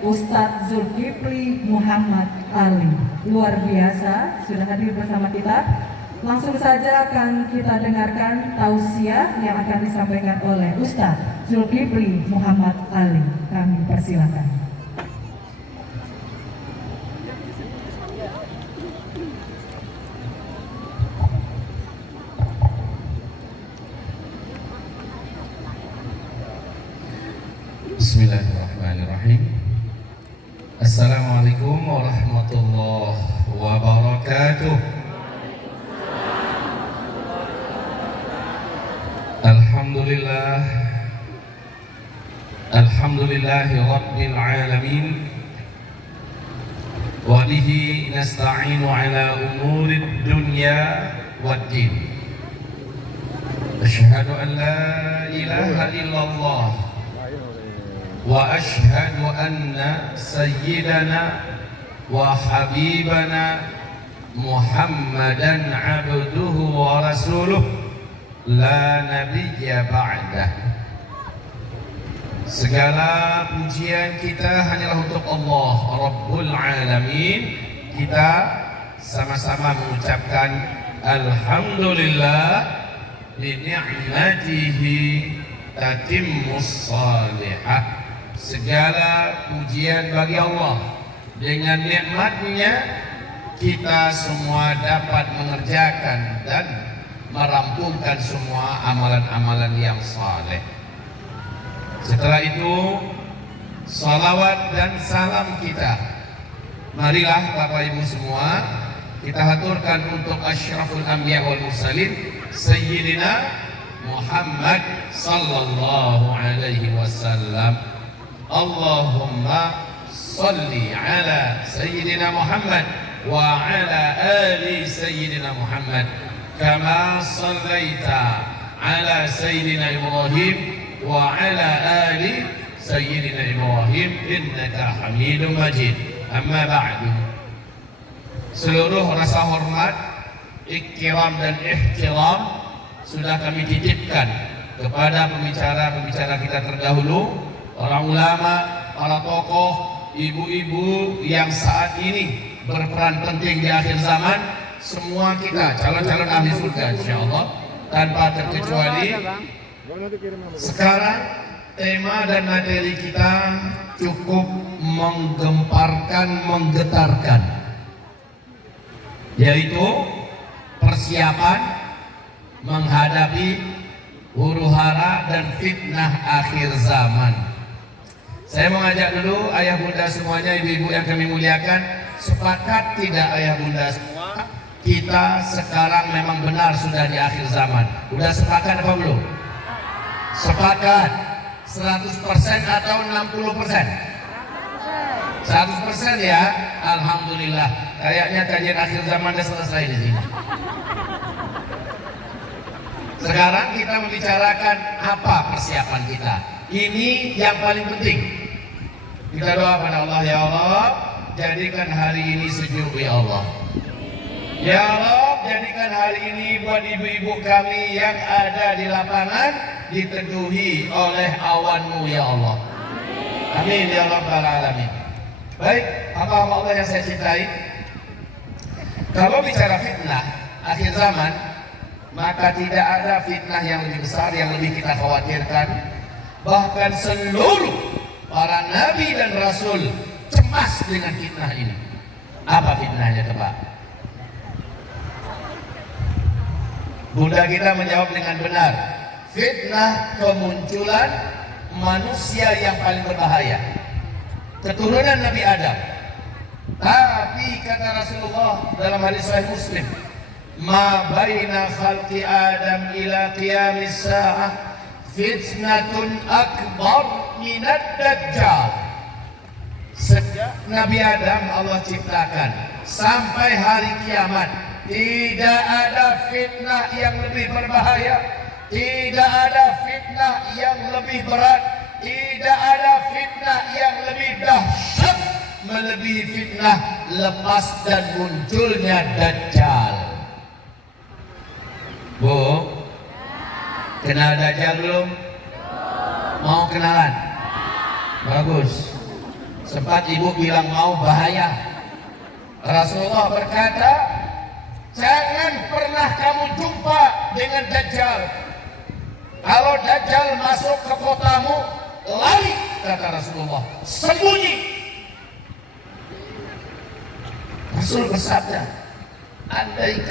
Ustadz Zulkifli Muhammad Ali. Luar biasa sudah hadir bersama kita. Langsung saja akan kita dengarkan tausiah yang akan disampaikan oleh Ustadz Zulkifli Muhammad Ali. Kami persilakan. Bismillahirrahmanirrahim. Assalamualaikum warahmatullahi wabarakatuh. Alhamdulillah, alhamdulillahi rabbil alamin, wa bihi nasta'inu ala umurid dunya waddin. Asyhadu an la ilaha illallah wa ashhadu anna sayyidana wa habibana Muhammadan abduhu wa rasuluh la nabiyya ba'dah. Segala pujian kita hanyalah untuk Allah Rabbul Alamin. Kita sama-sama mengucapkan alhamdulillah li ni'matihi tatimmus salihah. Segala pujian bagi Allah, dengan nikmatnya kita semua dapat mengerjakan dan merampungkan semua amalan-amalan yang saleh. Setelah itu, salawat dan salam kita, marilah Bapak Ibu semua kita haturkan untuk asyraful anbiya wal mursalin Sayyidina Muhammad sallallahu alaihi wasallam. Allahumma salli ala Sayyidina Muhammad wa ala ali Sayyidina Muhammad kama sallaita ala Sayyidina Ibrahim wa ala ali Sayyidina Ibrahim innaka Hamidum Majid. Amma ba'du. Seluruh rasa hormat, ikram dan ihtiram sudah kami titipkan kepada pembicara-pembicara kita terdahulu, para ulama, para tokoh, ibu-ibu yang saat ini berperan penting di akhir zaman. Semua kita calon-calon ahli surga insyaallah tanpa terkecuali. Sekarang tema dan materi kita cukup menggemparkan, menggetarkan, yaitu persiapan menghadapi huru-hara dan fitnah akhir zaman. Saya mengajak dulu ayah bunda semuanya, ibu-ibu yang kami muliakan, sepakat tidak ayah bunda semua, kita sekarang memang benar sudah di akhir zaman. Udah sepakat apa belum? Sepakat 100% atau 60%? 100% ya, alhamdulillah. Kayaknya kajian akhir zaman sudah selesai di sini. Sekarang kita membicarakan apa persiapan kita. Ini yang paling penting. Kita doa pada Allah, ya Allah, jadikan hari ini sejuk ya Allah. Ya Allah, jadikan hari ini buat ibu-ibu kami yang ada di lapangan diteduhi oleh awan-Mu ya Allah. Amin ya Rabbal Alamin. Baik, hamba-hamba Allah yang saya cintai, kalau bicara fitnah akhir zaman, maka tidak ada fitnah yang lebih besar, yang lebih kita khawatirkan. Bahkan seluruh para nabi dan rasul cemas dengan fitnah ini. Apa fitnahnya coba? Bunda kita menjawab dengan benar. Fitnah kemunculan manusia yang paling berbahaya, keturunan Nabi Adam. Tapi kata Rasulullah dalam hadis Sahih Muslim, ma baina khalqi Adam ila qiyamis sa'ah fitnatun akbar minad dajjal. Sejak Nabi Adam Allah ciptakan sampai hari kiamat, tidak ada fitnah yang lebih berbahaya, tidak ada fitnah yang lebih berat, tidak ada fitnah yang lebih dahsyat melebihi fitnah lepas dan munculnya Dajjal. Bu, kenal Dajjal belum? Mau kenalan? Bagus. Sempat ibu bilang mau bahaya. Rasulullah berkata, jangan pernah kamu jumpa dengan Dajjal. Kalau Dajjal masuk ke kotamu, lari, kata Rasulullah, sembunyi. Rasul bersabda, andai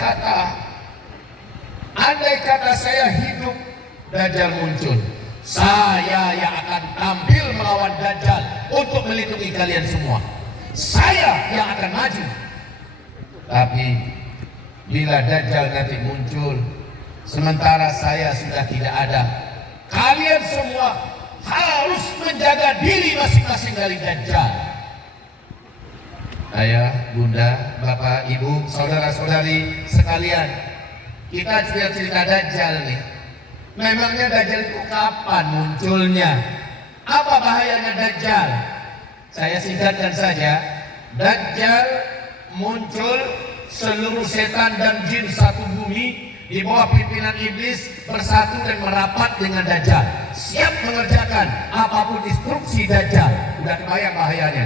kata saya hidup, Dajjal muncul, saya yang akan tampil melawan Dajjal untuk melindungi kalian semua. Saya yang akan maju. Tapi bila Dajjal nanti muncul, sementara saya sudah tidak ada, kalian semua harus menjaga diri masing-masing dari Dajjal. Ayah, bunda, bapak, ibu, saudara-saudari sekalian, kita cerita Dajjal nih. Memangnya Dajjal itu kapan munculnya? Apa bahayanya Dajjal? Saya singkatkan saja. Dajjal muncul, seluruh setan dan jin satu bumi di bawah pimpinan iblis bersatu dan merapat dengan Dajjal, siap mengerjakan apapun instruksi Dajjal. Udah kebayang bahayanya.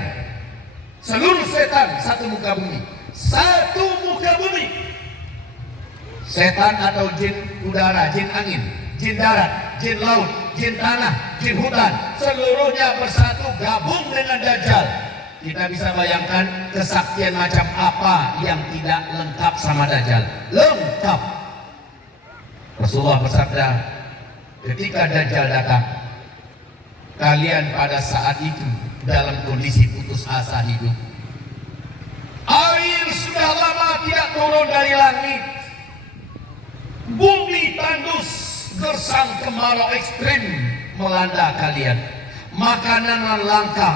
Seluruh setan satu muka bumi, satu muka bumi. Setan atau jin udara, jin angin, jin darat, jin laut, jin tanah, jin hutan, seluruhnya bersatu gabung dengan Dajjal. Kita bisa bayangkan kesaktian macam apa yang tidak lengkap sama Dajjal. Lengkap. Rasulullah bersabda, ketika Dajjal datang, kalian pada saat itu dalam kondisi putus asa hidup. Air sudah lama tidak turun dari langit. Bumi tandus, gersang kemarau ekstrim melanda kalian. Makanan langka,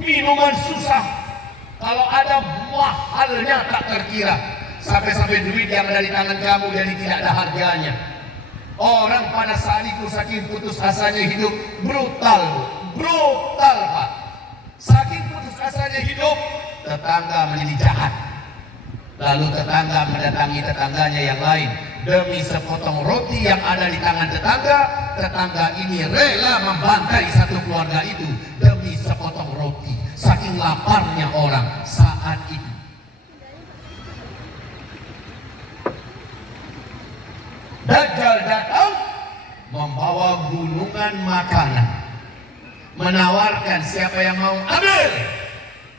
minuman susah. Kalau ada mahalnya tak terkira. Sampai-sampai duit yang ada di tangan kamu jadi tidak ada harganya. Orang pada saat itu saking putus asanya hidup, brutal Pak. Saking putus asanya hidup, tetangga menjadi jahat. Lalu tetangga mendatangi tetangganya yang lain. Demi sepotong roti yang ada di tangan tetangga, tetangga ini rela membantai satu keluarga itu demi sepotong roti. Saking laparnya orang saat itu. Dajjal datang membawa gunungan makanan, menawarkan siapa yang mau ambil,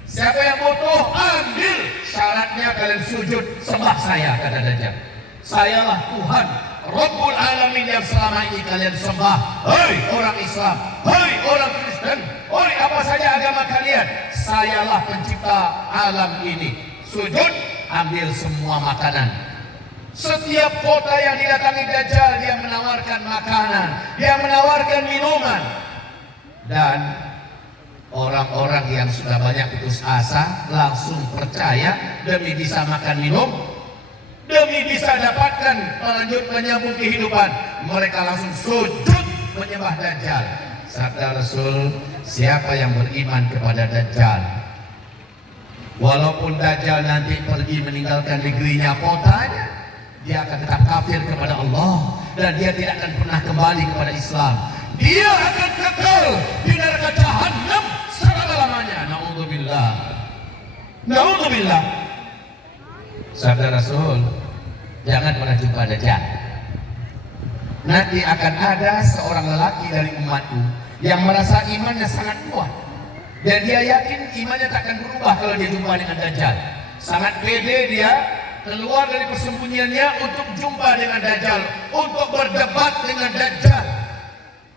siapa yang butuh ambil. Syaratnya kalian sujud sembah saya, kata Dajjal. Sayalah Tuhan Rabbul Alamin yang selama ini kalian sembah. Hei orang Islam, hei orang Kristen, hei apa saja agama kalian, sayalah pencipta alam ini. Sujud, ambil semua makanan. Setiap kota yang didatangi Dajjal, dia menawarkan makanan, dia menawarkan minuman. Dan orang-orang yang sudah banyak putus asa langsung percaya demi bisa makan minum, demi bisa dapatkan menyambung kehidupan. Mereka langsung sujud menyembah Dajjal. Sabda Rasul, siapa yang beriman kepada Dajjal, walaupun Dajjal nanti pergi meninggalkan negerinya, kotanya, dia akan tetap kafir kepada Allah dan dia tidak akan pernah kembali kepada Islam. Dia akan kekal di neraka Jahannam selama-lamanya. Na'udzubillah. Na'udzubillah. Sabda Rasul, jangan pernah jumpa Dajjal. Nanti akan ada seorang lelaki dari umatku yang merasa imannya sangat kuat dan dia yakin imannya tak akan berubah kalau dia jumpa dengan Dajjal. Sangat pede dia keluar dari persembunyiannya untuk jumpa dengan Dajjal, untuk berdebat dengan Dajjal.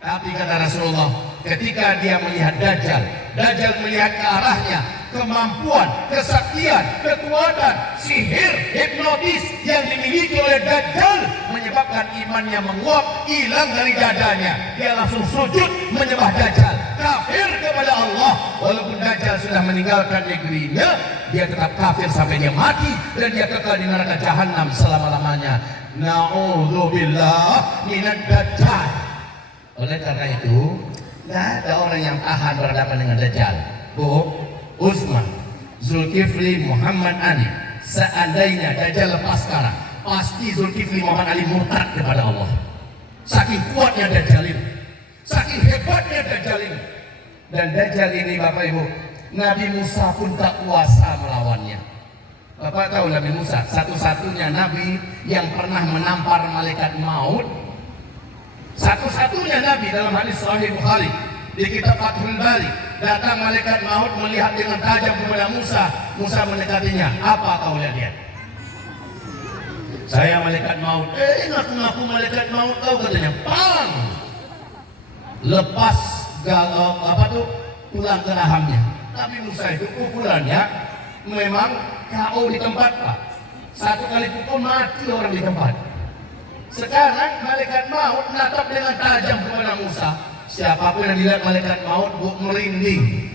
Tapi kata Rasulullah, ketika dia melihat Dajjal, Dajjal melihat ke arahnya, kemampuan, kesaktian, kekuatan, sihir, hipnotis yang dimiliki oleh Dajjal menyebabkan imannya menguap, hilang dari dadanya. Dia langsung sujud menyembah Dajjal, kafir kepada Allah. Walaupun Dajjal sudah meninggalkan negerinya, dia tetap kafir sampai dia mati dan dia kekal di neraka Jahannam selama-lamanya. Na'udzubillah minad Dajjal. Oleh karena itu, tidak ada orang yang tahan berhadapan dengan Dajjal. Bu, Utsman, Zulkifli, Muhammad Ali, seandainya Dajjal lepas sekarang, pasti Zulkifli Muhammad Ali murtad kepada Allah. Saking kuatnya Dajjal ini, saking hebatnya Dajjal ini. Dan Dajjal ini Bapak Ibu, Nabi Musa pun tak kuasa melawannya. Bapak tahu Nabi Musa, satu-satunya Nabi yang pernah menampar malaikat maut. Satu-satunya Nabi dalam hadis Sahih Bukhari di kitab Fathul Bari, datang malaikat maut melihat dengan tajam kepada Musa. Musa mendekatinya. Apa kau lihat dia? Saya malaikat maut. Ngaku-ngaku malaikat maut kau, katanya. Pang! Lepas tulang ke rahangnya. Tapi Musa itu pukulannya memang KO di tempat, Pak. Satu kali pukul mati orang di tempat. Sekarang malaikat maut natap dengan tajam kepada Musa. Siapapun yang dilihat malaikat maut merinding.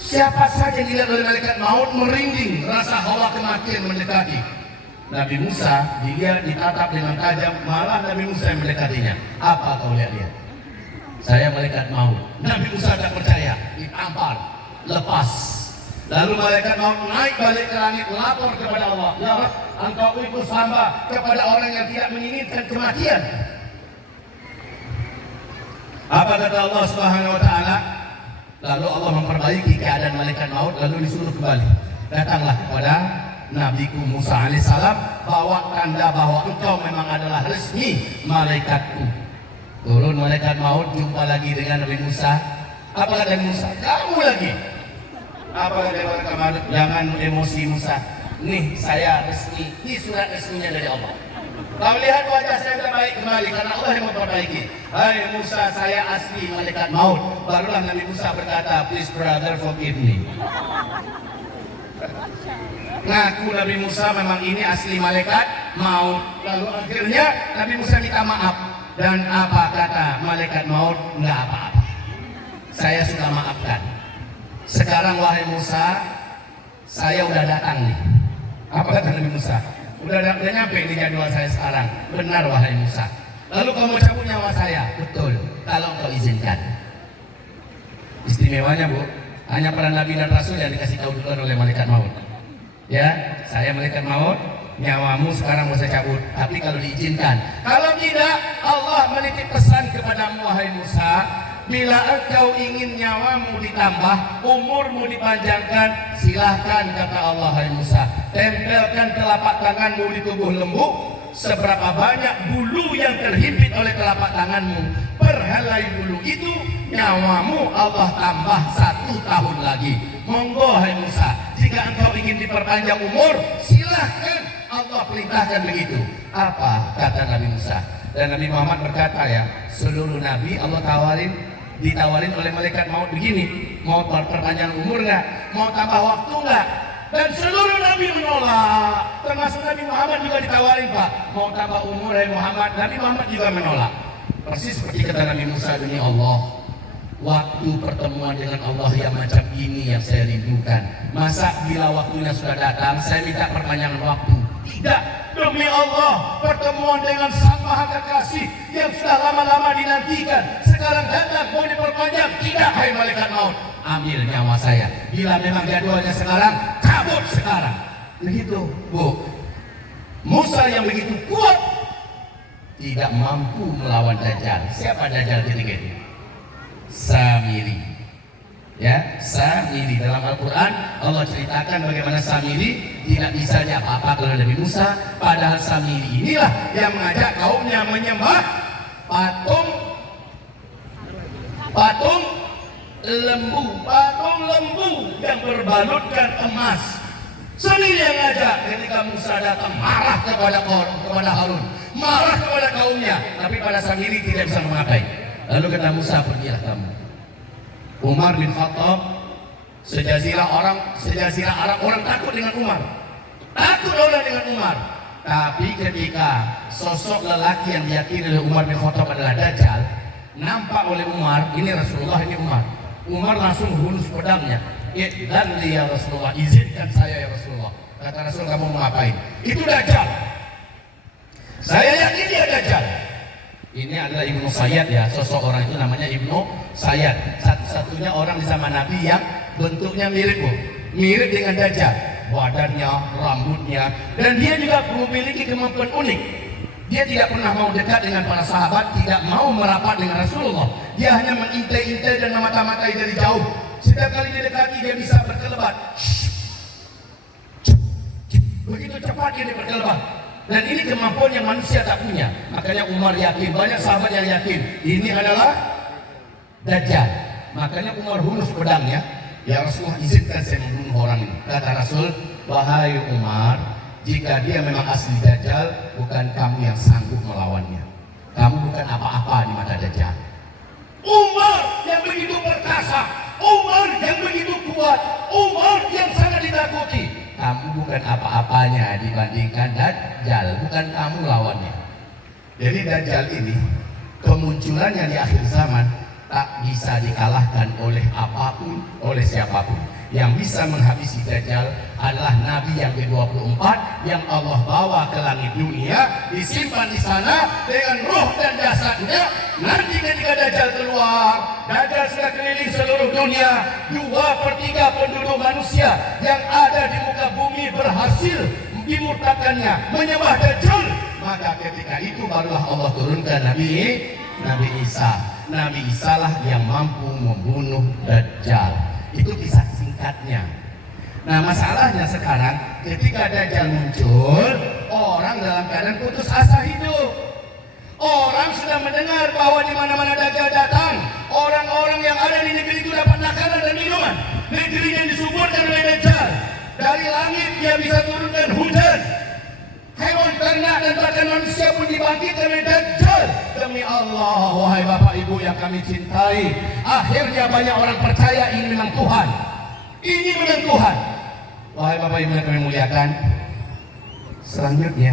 Siapa saja yang dilihat oleh malaikat maut merinding, rasa hawa kematian mendekati. Nabi Musa dia ditatap dengan tajam, malah Nabi Musa yang mendekatinya. Apa kau lihat? Saya malaikat maut. Nabi Musa tak percaya, ditampar, lepas. Lalu malaikat maut naik balik ke langit, lapor kepada Allah. Ya Rabb, Engkau utus hamba kepada orang yang tidak menginginkan kematian. Apa kata Allah Subhanahu wa taala? Lalu Allah memperbaiki keadaan malaikat maut, lalu disuruh kembali. Datanglah kepada Nabiku Musa alaihissalam, bawa tanda bahwa engkau memang adalah resmi malaikatku. Turun malaikat maut, jumpa lagi dengan Nabi Musa. Apa kata Musa? Kamu lagi. Apa kata malaikat maut? Jangan emosi Musa. Nih saya resmi, ini surat resminya dari Allah. Kau lihat wajah saya sudah baik kembali karena Allah yang memperbaiki. Hai Musa, saya asli malaikat maut. Barulah Nabi Musa berkata, please brother forgive me. Ngaku Nabi Musa memang ini asli malaikat maut. Lalu akhirnya Nabi Musa minta maaf. Dan apa kata malaikat maut? Enggak apa-apa, saya sudah maafkan. Sekarang wahai Musa, saya udah datang nih. Apa kata Nabi Musa? Udah nyampe di jadwal saya sekarang. Benar wahai Musa. Lalu kamu cabut nyawa saya? Betul, kalau kau izinkan. Istimewanya Bu, hanya para nabi dan rasul yang dikasih tahu duluan oleh malaikat maut. Ya, saya malaikat maut, nyawamu sekarang mau saya cabut. Tapi kalau diizinkan. Kalau tidak, Allah menitip pesan kepadamu wahai Musa. Bila engkau ingin nyawamu ditambah, umurmu dipanjangkan, silahkan kata Allah hai Musa. Tempelkan telapak tanganmu di tubuh lembu. Seberapa banyak bulu yang terhimpit oleh telapak tanganmu, perhelai bulu itu, nyawamu Allah tambah 1 tahun lagi. Monggo hai Musa, jika engkau ingin diperpanjang umur, silahkan, Allah perintahkan begitu. Apa kata Nabi Musa? Dan Nabi Muhammad berkata ya, seluruh Nabi Allah ditawarin oleh malaikat maut begini, mau perpanjang umur nggak, mau tambah waktu nggak? Dan seluruh Nabi menolak, termasuk Nabi Muhammad juga ditawarin, Pak, mau tambah umur dari Muhammad. Nabi Muhammad juga menolak. Persis seperti kata Nabi Musa, demi Allah, waktu pertemuan dengan Allah yang macam ini yang saya rindukan. Masa bila waktunya sudah datang, saya minta perpanjangan waktu? Tidak, demi Allah, pertemuan dengan Sang Maha Kekasih yang sudah lama-lama dinantikan sekarang datang, mau diperpanjang? Tidak, hai malaikat maut, ambil nyawa saya. Bila memang jadwalnya sekarang, cabut sekarang. Begitu Bu. Musa yang begitu kuat tidak mampu melawan Dajjal. Siapa Dajjal ketika itu? Samiri. Ya, Samiri. Dalam Al-Quran Allah ceritakan bagaimana Samiri tidak bisa apa-apa kalau Nabi Musa. Padahal Samiri inilah yang mengajak kaumnya menyembah patung lembu yang berbalutkan emas. Sendiri yang ngajak. Ketika Musa datang marah kepada Harun, marah kepada kaumnya, tapi pada Samiri tidak bisa mengapai. Lalu kata Musa, pergilah kamu. Umar bin Khattab, sejazirah Arab orang takut dengan Umar, takut orang dengan Umar. Tapi ketika sosok lelaki yang diyakini oleh Umar bin Khattab adalah Dajjal nampak oleh Umar, ini Rasulullah, ini Umar. Umar langsung hulus pedangnya. Dan ya Rasulullah, izinkan saya ya Rasulullah. Kata Rasul, kamu mau ngapain? Itu Dajjal. Saya yakin dia Dajjal. Ini adalah Ibnu Sayyad ya, sosok orang itu namanya Ibnu Sayyad. Satu-satunya orang di zaman Nabi yang bentuknya mirip Bu. Mirip dengan Dajjal. Badannya, rambutnya, dan dia juga memiliki kemampuan unik. Dia tidak pernah mau dekat dengan para sahabat, tidak mau merapat dengan Rasulullah. Dia hanya mengintai-intai dan memata-matai dari jauh. Setiap kali didekati dia bisa berkelebat. Begitu cepat dia berkelebat. Dan ini kemampuan yang manusia tak punya. Makanya Umar yakin, banyak sahabat yang yakin ini adalah Dajjal. Makanya Umar hulus pedangnya. Ya Rasulullah, izinkan saya membunuh orang ini. Kata Rasul, wahai Umar, jika dia memang asli Dajjal, bukan kamu yang sanggup melawannya. Kamu bukan apa-apa di mata Dajjal. Umar yang begitu perkasa, Umar yang begitu kuat, Umar yang sangat ditakuti. Kamu bukan apa-apanya dibandingkan Dajjal, bukan kamu lawannya. Jadi Dajjal ini kemunculannya di akhir zaman tak bisa dikalahkan oleh apapun, oleh siapapun. Yang bisa menghabisi Dajjal adalah Nabi yang ke-24 yang Allah bawa ke langit dunia, disimpan di sana dengan roh dan jasadnya. Nanti ketika Dajjal keluar, Dajjal sudah keliling seluruh dunia. 2/3 penduduk manusia yang ada di muka bumi berhasil dimurtadkannya, menyembah Dajjal. Maka ketika itu barulah Allah turunkan Nabi Isa. Nabi Isa lah yang mampu membunuh Dajjal. Itu kisah singkatnya. Nah, masalahnya sekarang ketika Dajjal muncul, orang dalam keadaan putus asa hidup. Orang sudah mendengar bahwa di mana-mana Dajjal datang, orang-orang yang ada di negeri itu dapat makanan dan minuman. Negeri yang disuburkan oleh Dajjal. Dari langit dia bisa turunkan hujan. Hewan ternak dan bahkan manusia pun dibangkitkan oleh Dajjal. Demi Allah, wahai bapak ibu yang kami cintai, akhirnya banyak orang percaya ini memang Tuhan. Ini memang Tuhan. Wahai bapak ibu yang kami muliakan, selanjutnya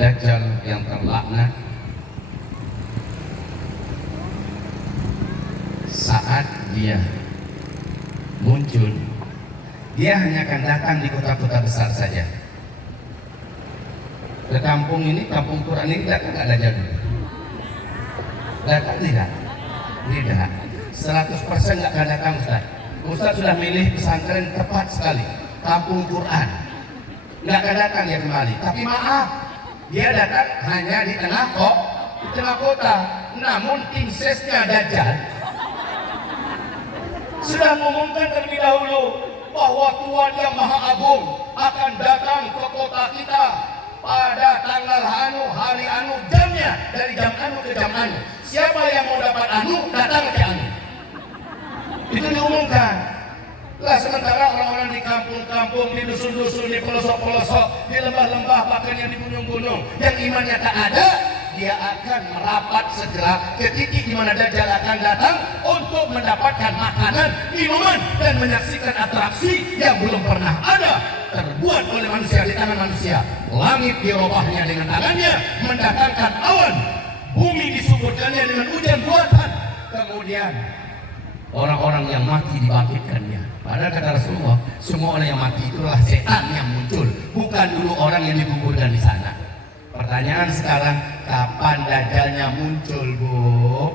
Dajjal yang terlaknat saat dia muncul, dia hanya akan datang di kota-kota besar saja. Ke kampung ini, kampung Quran ini datang nggak Dajjal? Datang tidak? Tidak. 100% nggak akan datang Ustaz. Ustaz sudah milih pesantren tepat sekali, kampung Quran. Nggak akan datang dia kembali. Tapi maaf, dia datang hanya di tengah kota. Namun tim sesnya Dajjal sudah mengumumkan terlebih dahulu bahwa Tuhan yang Maha Agung akan datang ke kota kita pada tanggal hari jamnya, dari jam ke jam. Siapa yang mau dapat datang ke itu diumumkan. Lah sementara orang-orang di kampung-kampung, di dusun-dusun, di pelosok-pelosok, di lembah-lembah, bahkan yang di gunung-gunung, yang imannya tak ada, dia akan merapat segera ke titik di mana Dajjal akan datang untuk mendapatkan makanan, minuman, dan menyaksikan atraksi yang belum pernah ada terbuat oleh manusia di tangan manusia. Langit dirobahnya dengan tangannya, mendatangkan awan, bumi disuburkannya dengan hujan buatan. Kemudian orang-orang yang mati dibangkitkannya. Padahal kata Rasulullah, semua orang yang mati itulah setan yang muncul, bukan dulu orang yang dikuburkan di sana. Pertanyaan sekarang, kapan Dajjalnya muncul, Bu?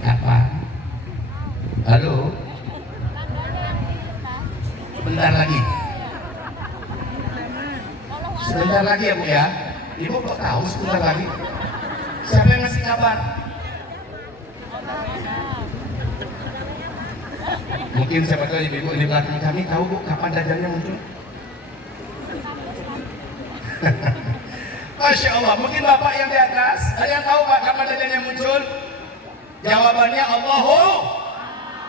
Kapan? Halo? Sebentar lagi. Sebentar lagi ya Bu ya. Ibu kok tahu sebentar lagi? Siapa yang ngasih kabar? Mungkin siapa tahu ibu di belakang kami tahu Bu kapan Dajjalnya muncul? Masya Allah, mungkin Bapak yang di atas ada yang tahu Pak kapan Dajjalnya muncul? Jawabannya Allahu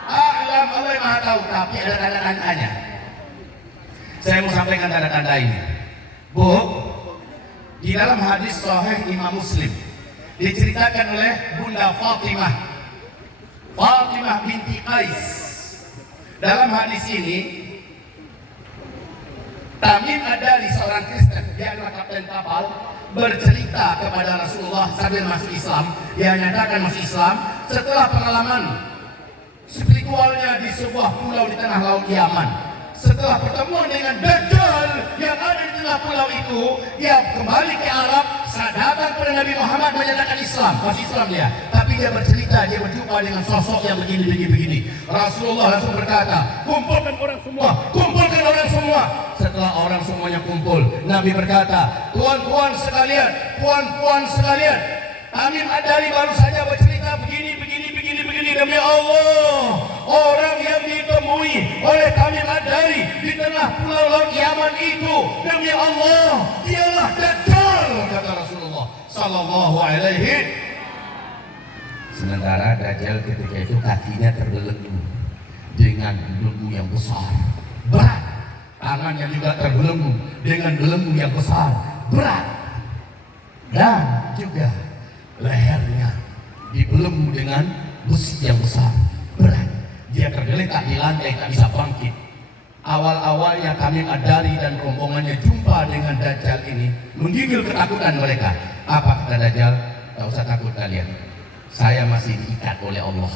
a'lam, Allah yang Maha tahu, tapi ada tanda-tandanya. Saya mau sampaikan tanda-tanda ini. Bu, di dalam hadis sahih Imam Muslim diceritakan oleh Bunda Fatimah binti Qais. Dalam hadis ini Tamim Ad-Dari, seorang Kristen, dia adalah kapten kapal, bercerita kepada Rasulullah sambil masuk Islam. Dia nyatakan masuk Islam setelah pengalaman spiritualnya di sebuah pulau di tengah laut Yaman. Setelah pertemuan dengan Dajjal yang ada di tengah pulau itu, dia kembali ke Arab, datang kepada Nabi Muhammad menyatakan Islam, masih Islam dia. Tapi dia bercerita, dia berjumpa dengan sosok yang begini. Rasulullah langsung berkata, kumpulkan orang semua semua. Setelah orang semuanya kumpul, Nabi berkata, tuan-tuan sekalian, puan-puan sekalian, Tamim Ad-Dari baru saja bercerita begini demi Allah. Orang yang ditemui oleh Tamim Ad-Dari di tengah pulau laut Yaman itu, demi Allah, dialah Dajjal, kata Rasulullah sallallahu alaihi. Sementara Dajjal ketika itu kakinya terbelenggu dengan belenggu yang besar, berat. Tangannya juga terbelenggu dengan belenggu yang besar, berat. Dan juga lehernya dibelenggu dengan besi yang besar, berat. Dia tergeletak di lantai, tak bisa bangkit. Awal-awalnya Tamim Ad-Dari dan rombongannya jumpa dengan Dajjal ini, menggigil ketakutan mereka. Apa kata Dajjal? Tak usah takut kalian, saya masih diikat oleh Allah.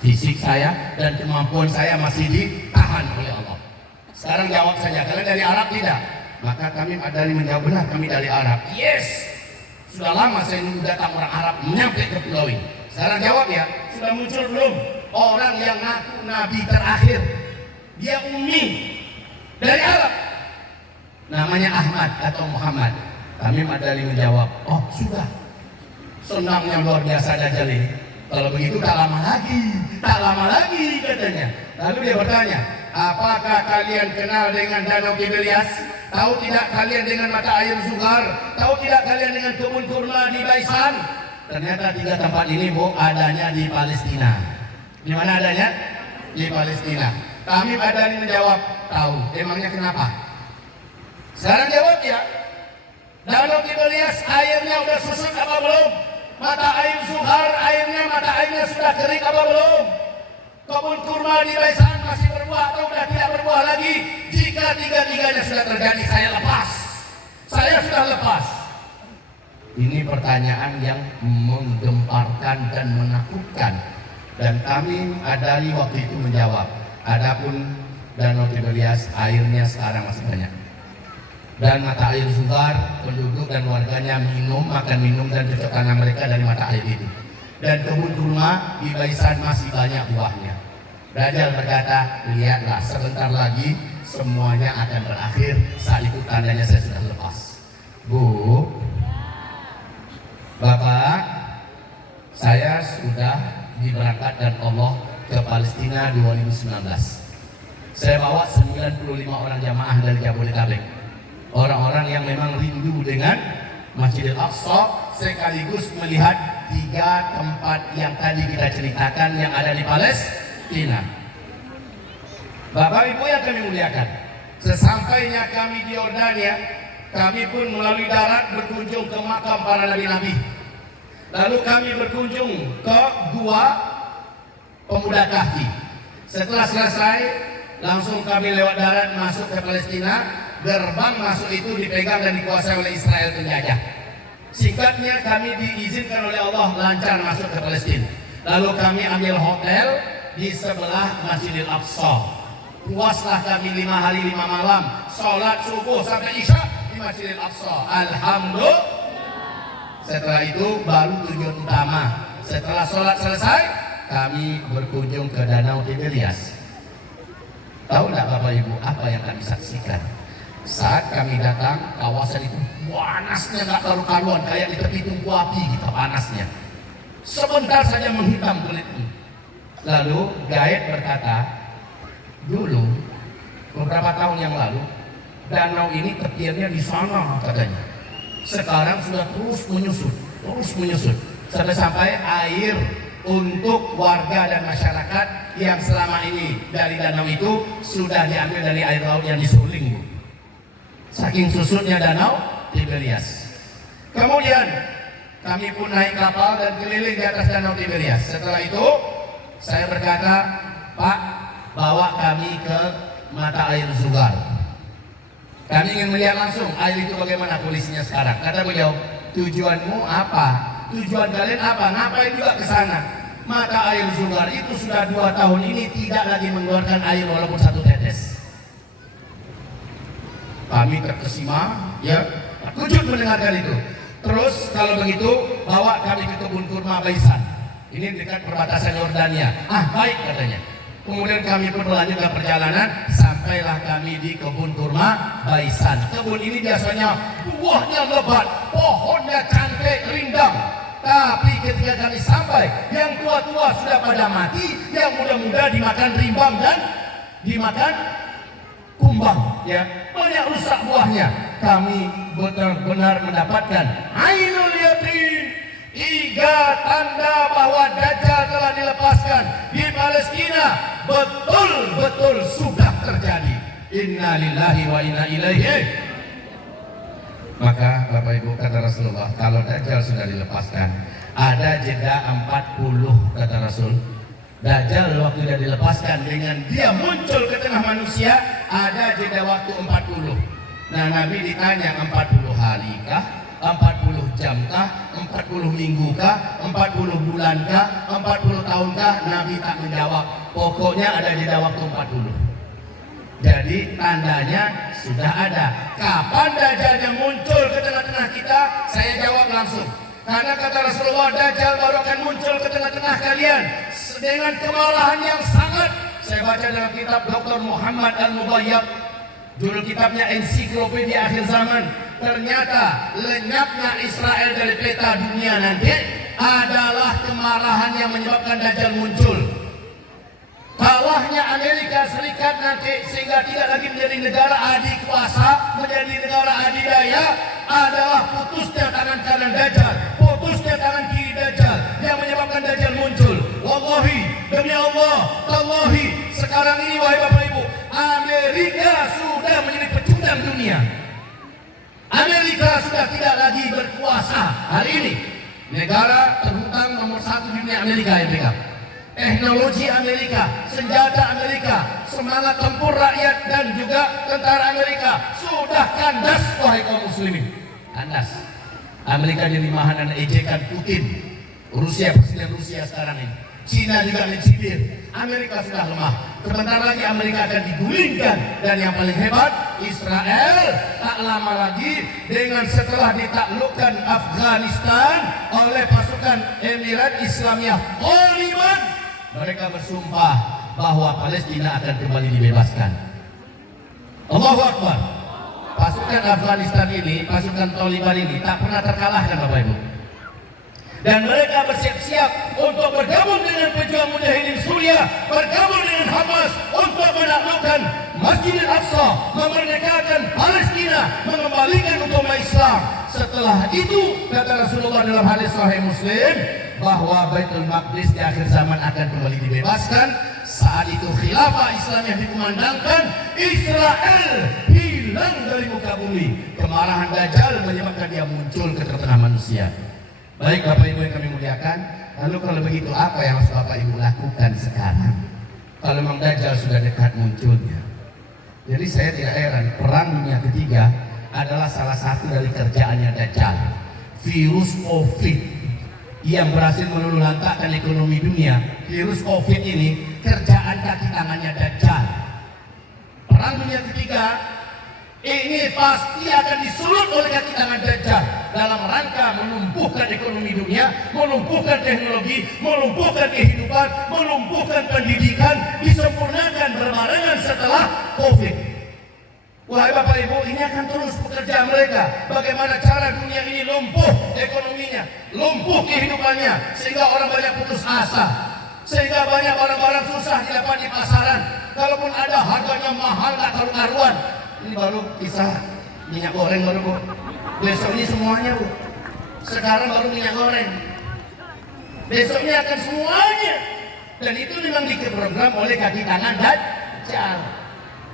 Fisik saya dan kemampuan saya masih ditahan oleh Allah. Sekarang jawab saja, kalian dari Arab tidak? Maka Tamim Ad-Dari menjawab, benar, kami dari Arab. Yes, sudah lama saya nunggu datang orang Arab nyampe ke pulau ini. Sekarang jawab ya, sudah muncul belum orang yang ngaku Nabi terakhir? Dia ummi dari Arab, namanya Ahmad atau Muhammad. Tamim Ad-Dari menjawab, oh sudah. Senangnya luar biasa Dajjal ini. Kalau begitu tak lama lagi katanya. Lalu dia bertanya, apakah kalian kenal dengan Danau Tiberias? Tahu tidak kalian dengan mata air Zuhar? Tahu tidak kalian dengan kebun kurma di Baisan? Ternyata 3 tempat ini adanya di Palestina. Di mana adanya? Di Palestina. Tamim Ad-Dari menjawab, tahu. Emangnya kenapa? Sekarang jawab ya. Danau Tiberias airnya udah susut apa belum? Mata air Zuhar mata airnya sudah kering apa belum? Kebun kurma di Baisan masih berbuah atau sudah tidak berbuah lagi? Jika 3-tiganya sudah terjadi, saya lepas. Saya sudah lepas. Ini pertanyaan yang menggemparkan dan menakutkan. Dan Tamim Ad-Dari waktu itu menjawab, adapun Danau Tiberias airnya sekarang masih banyak. Dan mata air Zuhar, penduduk dan warganya makan minum dan cocok tanam mereka dari mata air itu. Dan kebun kurma di Baisan masih banyak buahnya. Dajjal berkata, lihatlah sebentar lagi semuanya akan berakhir. Saat itu tandanya saya sudah lepas. Bu, Bapak, saya sudah diberangkatkan Allah ke Palestina 2019. Saya bawa 95 orang jamaah dari Jabodetabek. Orang-orang yang memang rindu dengan Masjidil Aqsa, sekaligus melihat 3 tempat yang tadi kita ceritakan yang ada di Palestina. Bapak Ibu yang kami muliakan, sesampainya kami di Yordania, kami pun melalui darat berkunjung ke makam para nabi-nabi. Lalu kami berkunjung ke Gua Pemuda Kahfi. Setelah selesai, langsung kami lewat darat masuk ke Palestina. Gerbang masuk itu dipegang dan dikuasai oleh Israel penjajah. Singkatnya, kami diizinkan oleh Allah lancar masuk ke Palestina. Lalu kami ambil hotel di sebelah Masjidil Aqsa. Puaslah kami 5 hari 5 malam, sholat subuh sampai isya di Masjidil Aqsa. Alhamdulillah. Setelah itu baru tujuan utama. Setelah sholat selesai, kami berkunjung ke Danau Tiberias. Tahu tidak Bapak Ibu apa yang kami saksikan? Saat kami datang, kawasan itu panasnya nggak karu-karuan, kayak di tepi tungku api gitu panasnya. Sebentar saja menghitam kulitnya. Lalu guide berkata, dulu beberapa tahun yang lalu danau ini tepiannya di sana katanya. Sekarang sudah terus menyusut sampai air untuk warga dan masyarakat yang selama ini dari danau itu sudah diambil dari air laut yang disuling. Saking susutnya Danau Tiberias. Kemudian kami pun naik kapal dan keliling di atas Danau Tiberias. Setelah itu saya berkata, Pak, bawa kami ke mata air Zuhar. Kami ingin melihat langsung air itu bagaimana kondisinya sekarang. Kata beliau, tujuanmu apa? Tujuan kalian apa? Ngapain juga ke sana? Mata air Zuhar itu sudah 2 tahun ini tidak lagi mengeluarkan air walaupun 1 tetes. Kami terkesima, ya, terkejut mendengarkan itu. Terus kalau begitu bawa kami ke kebun kurma Baisan. Ini dekat perbatasan Yordania. Ah baik katanya. Kemudian kami pun melanjutkan perjalanan, sampailah kami di kebun kurma Baisan. Kebun ini biasanya buahnya lebat, pohonnya cantik, rindang. Tapi ketika kami sampai, yang tua-tua sudah pada mati, yang muda-muda dimakan rimbang dan dimakan kumbang. Ya, banyak rusak buahnya. Kami benar-benar mendapatkan ainul yakin, 3 tanda bahwa Dajjal telah dilepaskan di Palestina. Betul-betul sudah terjadi. Inna lillahi wa inna ilaihi. Maka Bapak Ibu, kata Rasulullah, kalau Dajjal sudah dilepaskan, ada jeda 40, kata Rasul. Dajjal waktu dia dilepaskan dengan dia muncul ke tengah manusia, ada jeda waktu 40. Nah, Nabi ditanya 40 hari kah? 40 jam kah? 40 minggu kah? 40 bulan kah? 40 tahun kah? Nabi tak menjawab. Pokoknya ada jeda waktu 40. Jadi tandanya sudah ada. Kapan Dajjalnya muncul ke tengah-tengah kita? Saya jawab langsung. Karena kata Rasulullah, Dajjal baru akan muncul ke tengah-tengah kalian dengan kemarahan yang sangat. Saya baca dalam kitab Dr. Muhammad Al-Mubayyab, judul kitabnya Ensiklopedia Akhir Zaman. Ternyata lenyapnya Israel dari peta dunia nanti adalah kemarahan yang menyebabkan Dajjal muncul. Kalahnya Amerika Serikat nanti sehingga tidak lagi menjadi negara adikuasa, menjadi negara adidaya, adalah putusnya tangan kanan Dajjal, putusnya tangan kiri Dajjal yang menyebabkan Dajjal muncul. Wallahi, demi Allah, tallahi, sekarang ini wahai Bapak Ibu, Amerika sudah menjadi pecundang dunia. Amerika sudah tidak lagi berkuasa. Hari ini negara terhutang nomor 1 di dunia Amerika yang pegang. Teknologi Amerika, senjata Amerika, semangat tempur rakyat dan juga tentara Amerika sudah kandas, wahai kaum muslimin. Kandas. Amerika jadi limahan dan ejekan Putin. Presiden Rusia sekarang ini. Cina juga mencibir. Amerika sudah lemah. Sebentar lagi Amerika akan digulingkan. Dan yang paling hebat, Israel tak lama lagi dengan setelah ditaklukkan Afghanistan oleh pasukan Emirat Islamiyah Taliban, mereka bersumpah bahwa Palestina akan kembali dibebaskan. Allahu Akbar. Pasukan Afghanistan ini, pasukan Taliban ini tak pernah terkalahkan Bapak Ibu. Dan mereka bersiap-siap untuk bergabung dengan pejuang mujahidin Suriah, bergabung dengan Hamas untuk menaklukkan Masjidil Aqsa, memerdekakan Palestina, mengembalikan umat Islam. Setelah itu, kata Rasulullah dalam hadis Sahih Muslim, bahwa Baitul Maqdis di akhir zaman akan kembali dibebaskan. Saat itu khilafah Islam yang dikumandangkan Israel hilang dari muka bumi. Kemarahan Dajjal menyebabkan dia muncul ke tengah manusia. Baik Bapak Ibu yang kami muliakan, lalu kalau begitu apa yang harus Bapak Ibu lakukan sekarang? Kalau memang Dajjal sudah dekat munculnya. Jadi saya tidak heran, perang dunia ketiga adalah salah satu dari kerjaannya Dajjal. Virus COVID yang berhasil meluluhlantakkan ekonomi dunia. Virus COVID ini kerjaan kaki tangannya Dajjal. Perang dunia ketiga ini pasti akan disulut oleh kaki tangan Dajjal dalam rangka melumpuhkan ekonomi dunia, melumpuhkan teknologi, melumpuhkan kehidupan, melumpuhkan pendidikan, disempurnakan berbarengan setelah COVID. Wahai Bapak Ibu, ini akan terus pekerjaan mereka. Bagaimana cara dunia ini lumpuh ekonominya, lumpuh kehidupannya, sehingga orang banyak putus asa, sehingga banyak barang-barang susah didapat di pasaran. Kalaupun ada harganya mahal tak karu-karuan. Ini baru kisah minyak goreng baru Bu. Besok ini semuanya Bu. Sekarang baru minyak goreng. Besoknya akan semuanya. Dan itu memang diprogram oleh kaki tangan Dajjal.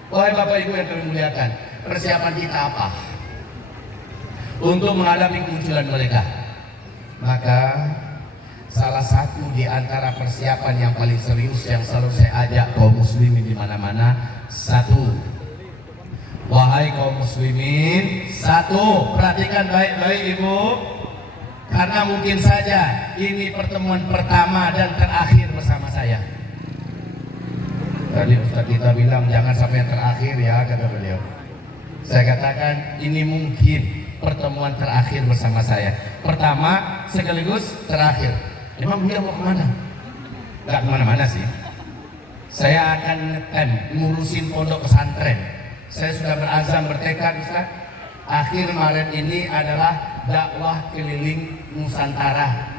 Wahai Bapak Ibu yang kami muliakan, persiapan kita apa untuk menghadapi kemunculan mereka? Maka salah satu di antara persiapan yang paling serius yang selalu saya ajak kaum muslimin di mana-mana, satu, wahai kaum muslimin, satu, perhatikan baik-baik Ibu, karena mungkin saja ini pertemuan pertama dan terakhir bersama saya. Tadi Ustaz kita bilang jangan sampai yang terakhir ya, kata beliau. Saya katakan ini mungkin pertemuan terakhir bersama saya. Pertama sekaligus terakhir. Emang beliau mau kemana? Gak kemana-mana sih. Saya akan ngetem ngurusin pondok pesantren. Saya sudah berazam bertekad Ustaz. Akhir Maret ini adalah dakwah keliling Nusantara.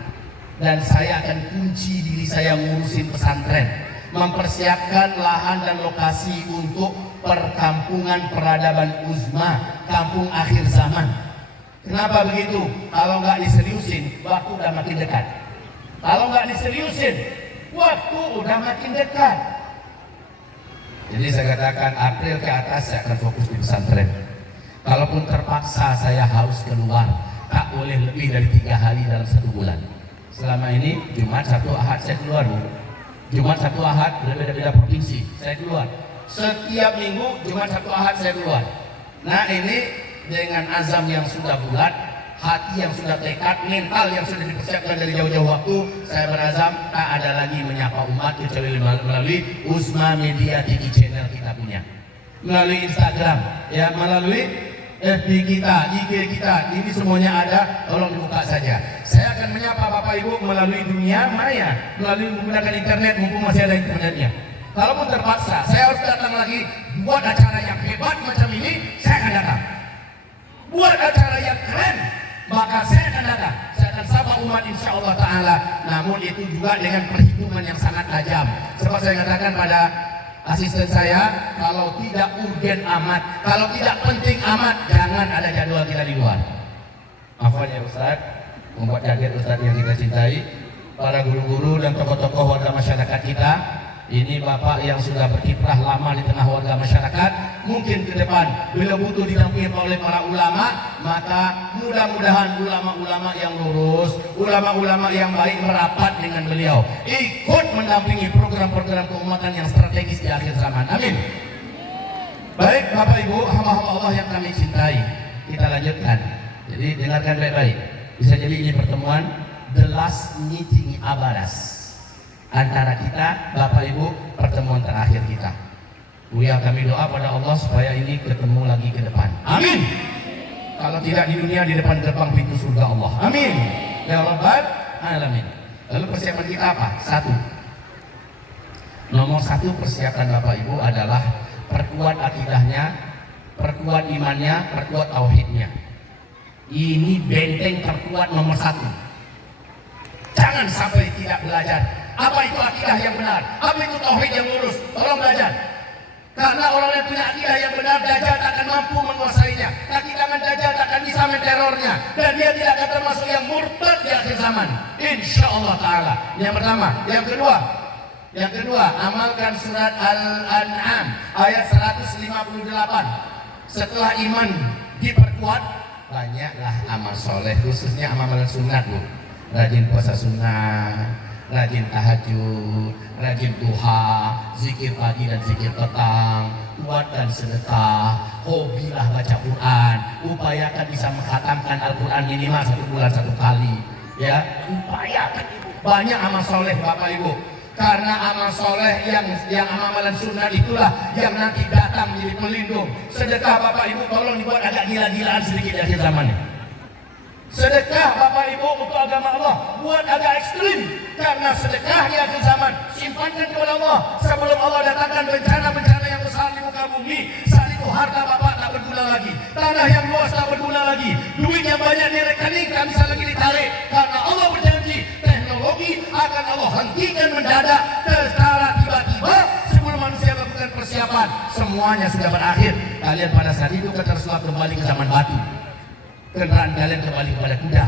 Dan saya akan kunci diri saya ngurusin pesantren, mempersiapkan lahan dan lokasi untuk perkampungan peradaban uzma, kampung akhir zaman. Kenapa begitu? Kalau nggak diseriusin, waktu udah makin dekat. Kalau nggak diseriusin, waktu udah makin dekat. Jadi saya katakan April ke atas saya akan fokus di pesantren. Kalaupun terpaksa saya harus keluar, tak boleh lebih dari 3 hari dalam 1 bulan. Selama ini Jumat, Sabtu, Ahad saya keluar Bu. Jumat, Sabtu, Ahad berbeda-beda provinsi saya keluar. Setiap minggu Jumat, Sabtu, Ahad saya keluar. Nah ini dengan azam yang sudah bulat, hati yang sudah tekad, mental yang sudah dipersiapkan dari jauh-jauh waktu, saya berazam tak ada lagi menyapa umat kecuali melalui Uzma Media TV channel kita punya, melalui Instagram, ya melalui FB kita, IG kita, ini semuanya ada, tolong dibuka saja. Saya akan menyapa Bapak Ibu melalui dunia maya, melalui menggunakan internet, mumpung masih ada internetnya. Kalaupun terpaksa, saya harus datang lagi, buat acara yang hebat macam ini, saya akan datang. Buat acara yang keren, maka saya akan datang. Saya akan sapa umat insya Allah Ta'ala. Namun itu juga dengan perhitungan yang sangat tajam. Seperti saya katakan pada asisten saya, kalau tidak urgen amat, kalau tidak penting amat, jangan ada jadwal kita di luar. Afwan ya Ustaz, membuat kaget Ustaz yang kita cintai, para guru-guru dan tokoh-tokoh warga masyarakat kita. Ini Bapak yang sudah berkiprah lama di tengah warga masyarakat. Mungkin ke depan bila butuh didampingi oleh para ulama, maka mudah-mudahan ulama-ulama yang lurus, ulama-ulama yang baik merapat dengan beliau, ikut mendampingi program-program keumatan yang strategis di akhir zaman. Amin. Baik Bapak Ibu, hamba-hamba Allah yang kami cintai, kita lanjutkan. Jadi dengarkan baik-baik. Bisa jadi ini pertemuan the last meeting Abadas antara kita, Bapak Ibu, pertemuan terakhir kita. Buya kami doa pada Allah supaya ini ketemu lagi ke depan. Amin. Kalau tidak di dunia, di depan gerbang pintu surga Allah. Amin. Ya Rabbal Alamin. Lalu persiapan kita apa? 1. Nomor 1 persiapan Bapak Ibu adalah perkuat akidahnya, perkuat imannya, perkuat tauhidnya. Ini benteng terkuat nomor 1. Jangan sampai tidak belajar. Apa itu akidah yang benar? Apa itu tauhid yang lurus? Tolong belajar. Karena orang yang punya akidah yang benar, Dajjal tak akan mampu menguasainya. Kaki tangan Dajjal tak akan bisa menterornya. Dan dia tidak akan termasuk yang murtad di akhir zaman. Insya Allah Ta'ala. Yang pertama. Yang kedua, amalkan surat Al-An'am ayat 158. Setelah iman diperkuat, banyaklah amal soleh, khususnya amalan sunat Bu. Rajin puasa sunnah, rajin tahajud, rajin duha, zikir pagi dan zikir petang, kuatkan sedekah, hobilah baca Quran, upayakan bisa menghatamkan Al-Quran minimal 1 bulan 1 kali, ya, upayakan. Banyak amal soleh Bapak Ibu, karena amal soleh yang amalan sunnah itulah yang nanti datang menjadi pelindung. Sedekah Bapak Ibu tolong dibuat agak gila-gilaan sedikit di akhir zamannya. Sedekah Bapak Ibu untuk agama Allah buat agak ekstrim, karena sedekah di akhir zaman simpankan kepada Allah sebelum Allah datangkan bencana-bencana yang besar di muka bumi. Saat itu harta Bapak tak berguna lagi, tanah yang luas tak berguna lagi, duit yang banyak di rekening tak bisa lagi ditarik, karena Allah berjanji teknologi akan Allah hentikan mendadak secara tiba-tiba sebelum manusia melakukan persiapan. Semuanya sudah berakhir. Kalian pada saat itu tersulap kembali ke zaman batu. Kendaraan kalian kembali kepada kuda,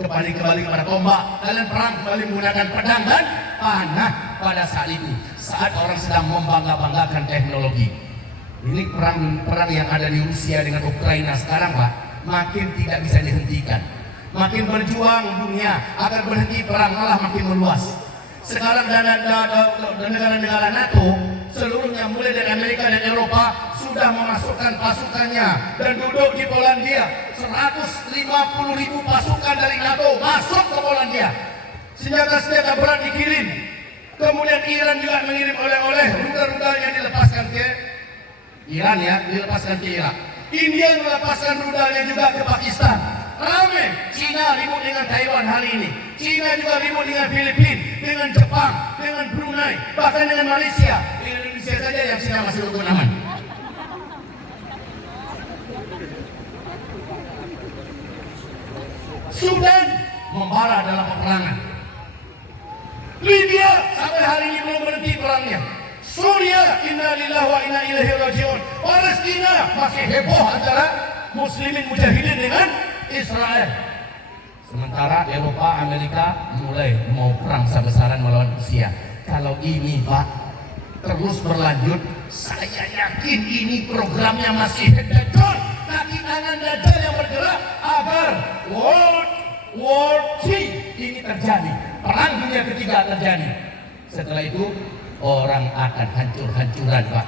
kembali kepada tombak. Kalian perang kembali menggunakan pedang dan panah pada saat itu, saat orang sedang membangga-banggakan teknologi. Ini perang yang ada di Rusia dengan Ukraina sekarang Pak, makin tidak bisa dihentikan. Makin berjuang dunia agar berhenti perang, malah makin meluas. Sekarang negara-negara NATO seluruhnya mulai dari Amerika dan Eropa sudah memasukkan pasukannya dan duduk di Polandia. 150.000 pasukan dari NATO masuk ke Polandia. Senjata-senjata berat dikirim. Kemudian Iran juga mengirim oleh-oleh, rudal-rudal yang dilepaskan ke Iran, ya, dilepaskan ke Irak. India melepaskan rudalnya juga ke Pakistan. Rame. Cina ribut dengan Taiwan hari ini. Cina juga ribut dengan Filipina, dengan Jepang, dengan Brunei, bahkan dengan Malaysia. Dengan Indonesia saja yang Cina masih rukun aman. Sudan membara dalam peperangan. Libya sampai hari ini belum berhenti perangnya. Suria, inna lillahi wa inna ilaihi rajiun. Palestina masih heboh antara muslimin mujahidin dengan Israel. Sementara Eropa, Amerika mulai mau perang besar-besaran melawan Rusia. Kalau ini Pak terus berlanjut, saya yakin ini programnya masih Dajjal, kaki tangan Dajjal yang bergerak agar World War III ini terjadi. Perang dunia ketiga terjadi. Setelah itu orang akan hancur-hancuran Pak.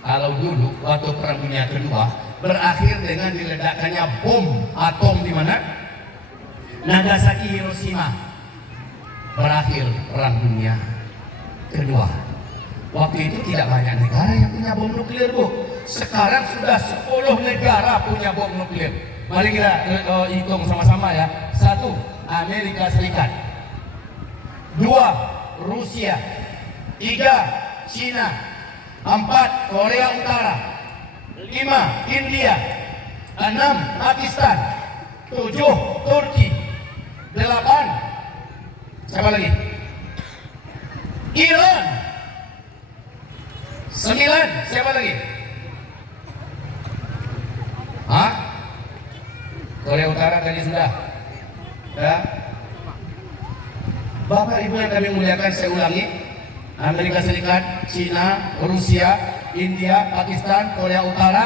Kalau dulu waktu perang dunia kedua berakhir dengan diledakkannya bom atom di mana? Nagasaki, Hiroshima. Berakhir perang dunia kedua. Waktu itu tidak banyak negara yang punya bom nuklir Bu. Sekarang sudah 10 negara punya bom nuklir. Mari kita hitung sama-sama ya. 1. Amerika Serikat. 2. Rusia. 3. Cina. 4. Korea Utara. 5. India. 6. Pakistan. 7. Turki. 8. Siapa lagi? Iran. 9. Siapa lagi? Hah? Korea Utara tadi sudah. Ya. Bapak Ibu yang kami muliakan, saya ulangi. Amerika Serikat, Cina, Rusia, India, Pakistan, Korea Utara,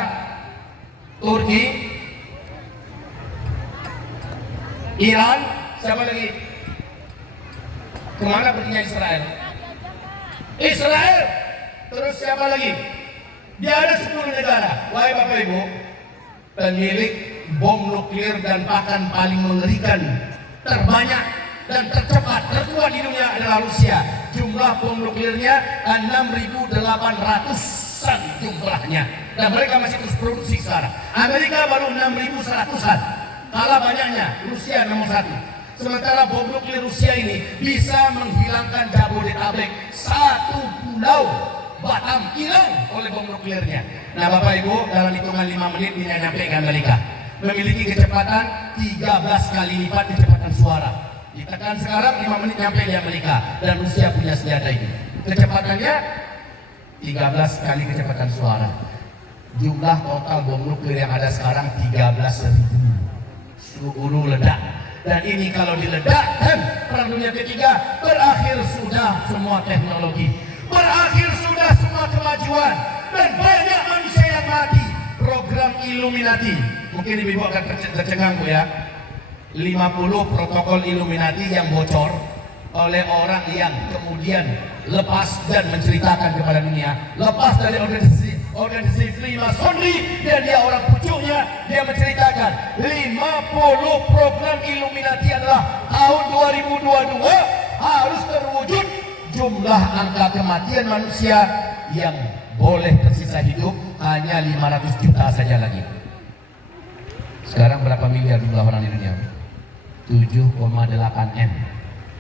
Turki, Iran, siapa lagi? Kemana perginya Israel? Israel. Terus siapa lagi? Dia ada 10 negara. Wahai Bapak Ibu, pemilik bom nuklir dan bahkan paling mengerikan, terbanyak dan tercepat, terkuat di dunia adalah Rusia. Jumlah bom nuklirnya 6.800-an jumlahnya. Dan mereka masih terus produksi sekarang. Amerika baru 6.100-an. Kalah banyaknya Rusia nomor 1. Sementara bom nuklir Rusia ini bisa menghilangkan Jabodetabek, satu pulau Batam hilang oleh bom nuklirnya. Nah Bapak Ibu, dalam hitungan 5 menit dia nyampe ke Amerika. Memiliki kecepatan 13 kali lipat kecepatan suara. Ditekan sekarang 5 menit nyampe di Amerika. Dan Rusia punya senjata itu. Kecepatannya 13 kali kecepatan suara. Jumlah total bom nuklir yang ada sekarang 13.000. Seluruh ledak. Dan ini kalau diledakkan perang dunia ketiga, berakhir sudah semua teknologi, berakhir sudah semua kemajuan, dan banyak manusia yang mati. Program Illuminati, mungkin ibu akan tercengang Bu ya, 50 protokol Illuminati yang bocor oleh orang yang kemudian lepas dan menceritakan kepada dunia, lepas dari organisasi Freemasonry, dan dia orang pucuknya, dia menceritakan 50 program Illuminati adalah tahun 2022 harus terwujud jumlah angka kematian manusia yang boleh tersisa hidup hanya 500 juta saja lagi. Sekarang berapa miliar jumlah orang di dunia? 7,8 M.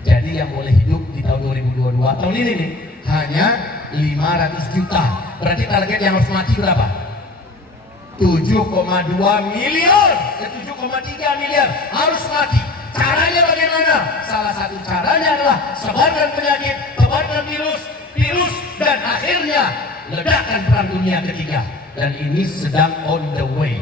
Jadi yang boleh hidup di tahun 2022 tahun ini nih hanya 500 juta. Berarti target yang harus mati berapa? 7,2 miliar ke 7,3 miliar harus mati. Caranya bagaimana? Salah satu caranya adalah sebarkan penyakit, sebarkan virus, dan akhirnya ledakan perang dunia ketiga. Dan ini sedang on the way.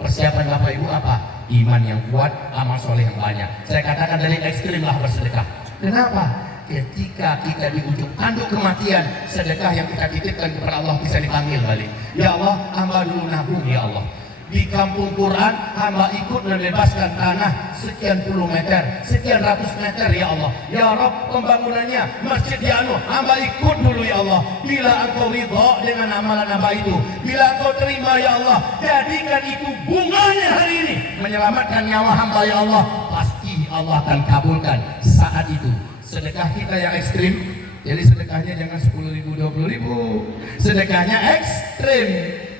Persiapan Bapak Ibu apa? Iman yang kuat, amal soleh yang banyak. Saya katakan dari ekstrimlah bersedekah. Kenapa? Ketika kita di ujung tanduk kematian, sedekah yang kita titipkan kepada Allah bisa dipanggil balik. Ya Allah, hamba dulu nabung ya Allah. Di kampung Quran, hamba ikut membebaskan tanah sekian puluh meter, sekian ratus meter ya Allah. Ya Rabb, pembangunannya Masjid Dianu, hamba ikut dulu ya Allah. Bila engkau ridha dengan amalan hamba itu, bila engkau terima ya Allah, jadikan itu bunganya hari ini menyelamatkan nyawa hamba ya Allah. Pasti Allah akan kabulkan saat itu. Sedekah kita yang ekstrim, jadi sedekahnya jangan 10.000, 20.000. Sedekahnya ekstrim.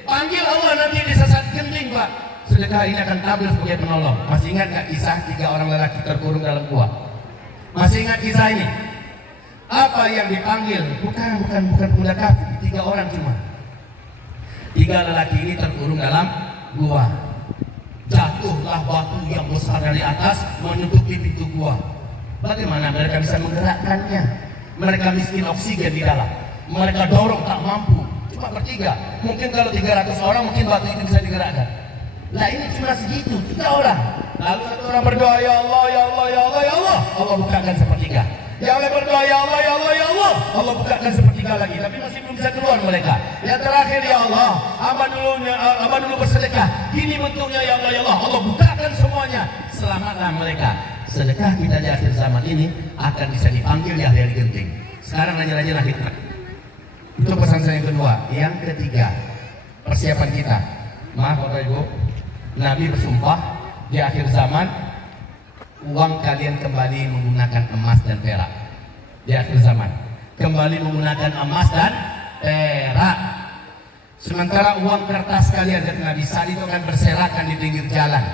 Panggil Allah nanti di saat genting Pak. sedekah ini akan tampil sebagai penolong. Masih ingat nggak kisah 3 orang lelaki terkurung dalam gua? Masih ingat kisah ini? Apa yang dipanggil? Bukan pemuda kafir, 3 orang cuma. 3 lelaki ini terkurung dalam gua. Jatuhlah batu yang besar dari atas menutupi pintu gua. Bagaimana mereka bisa menggerakkannya? Mereka miskin oksigen di dalam. Mereka dorong tak mampu. Cuma bertiga. Mungkin kalau 300 orang mungkin batu itu bisa digerakkan. Lah ini cuma segitu, 3 orang. Lalu satu orang berdoa, ya Allah, ya Allah, ya Allah, ya Allah. Allah bukakan sepertiga. Yang lain berdoa, ya Allah, ya Allah, ya Allah. Allah bukakan sepertiga lagi. Tapi masih belum bisa keluar mereka. Yang terakhir, ya Allah, hamba dulu bersedekah. Gini bentuknya, ya Allah, ya Allah. Allah bukakan semuanya. Selamatlah mereka. Sedekah kita di akhir zaman ini akan bisa dipanggil di hari-hari genting. Sekarang rajin-rajinlah hikmah. Itu pesan saya yang kedua. Yang ketiga, persiapan kita. Maaf Bapak Ibu, Nabi bersumpah di akhir zaman uang kalian kembali menggunakan emas dan perak. Di akhir zaman kembali menggunakan emas dan perak. Sementara uang kertas kalian dan Nabi saat itu akan berserakan di pinggir jalan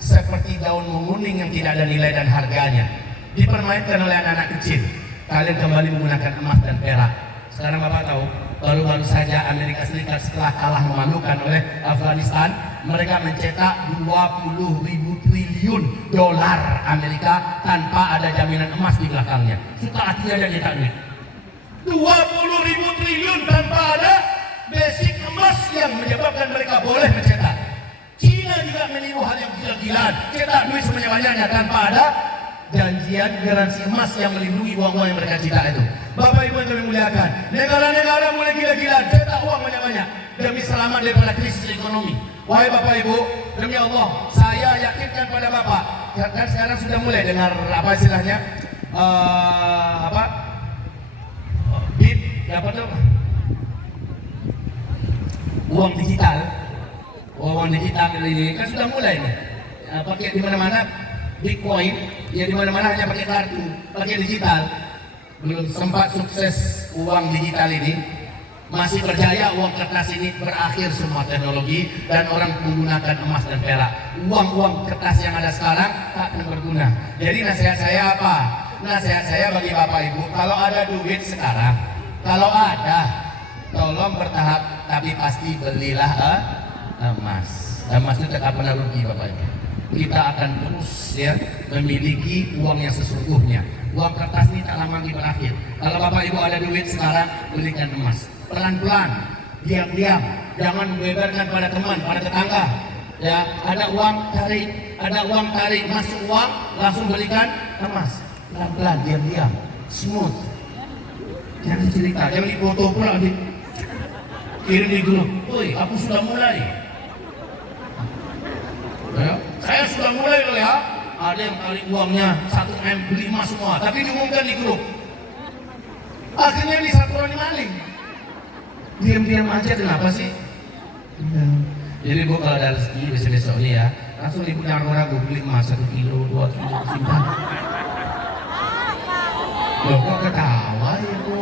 seperti daun menguning yang tidak ada nilai dan harganya, dipermainkan oleh anak-anak kecil. Kalian kembali menggunakan emas dan perak. Sekarang Bapak tahu, baru-baru saja Amerika Serikat setelah kalah memalukan oleh Afghanistan, mereka mencetak 20.000 triliun dolar Amerika tanpa ada jaminan emas di belakangnya. Suka hati aja cetak duit. 20.000 triliun tanpa ada basic emas yang menyebabkan mereka boleh mencetak. Cina juga meniru hal yang gila-gilaan, cetak duit sebanyak-banyaknya tanpa ada janjian garansi emas yang melindungi uang-uang yang mereka cetak itu. Bapak Ibu yang kami muliakan, negara-negara mulai gila-gilaan cetak uang banyak-banyak demi selamat daripada krisis ekonomi. Wahai Bapak Ibu, demi Allah, saya yakinkan pada Bapak, kan sekarang sudah mulai dengar apa istilahnya, BIP, apa tuh? Uang digital. Uang digital ini kan sudah mulai nih, pakai di mana-mana Bitcoin, ya di mana-mana hanya pakai kartu, pakai digital. Belum sempat sukses uang digital ini, masih berjaya uang kertas ini berakhir semua teknologi dan orang menggunakan emas dan perak. Uang kertas yang ada sekarang tak akan berguna. Jadi nasihat saya apa? Nasihat saya bagi Bapak Ibu, kalau ada duit sekarang, kalau ada, tolong bertahap, tapi pasti belilah emas. Emas itu tak pernah rugi Bapak Ibu. Kita akan terus ya memiliki uang yang sesungguhnya. Uang kertas ini tak lama lagi berakhir. Kalau Bapak Ibu ada duit sekarang, belikan emas. Pelan-pelan, diam-diam, jangan membeberkan pada teman, pada tetangga. Ya, ada uang tarik, masuk uang, langsung belikan emas. Pelan-pelan, diam-diam, smooth. Jangan cerita, jangan dipoto pula kirim di grup. Woi, aku sudah mulai. Ya, saya sudah mulai loh ya. Ada yang tarik uangnya 1M beli emas semua, tapi diumumkan di grup. Akhirnya di satu orang maling. Diam-diam aja, kenapa sih? Ya. Jadi Bu, kalau ada rezeki besok-besok ini ya, langsung Ibu nyarang-nyarang beli emas 1 kilo, 2 kilo, simpan. Loh kok ketawa ya Bu?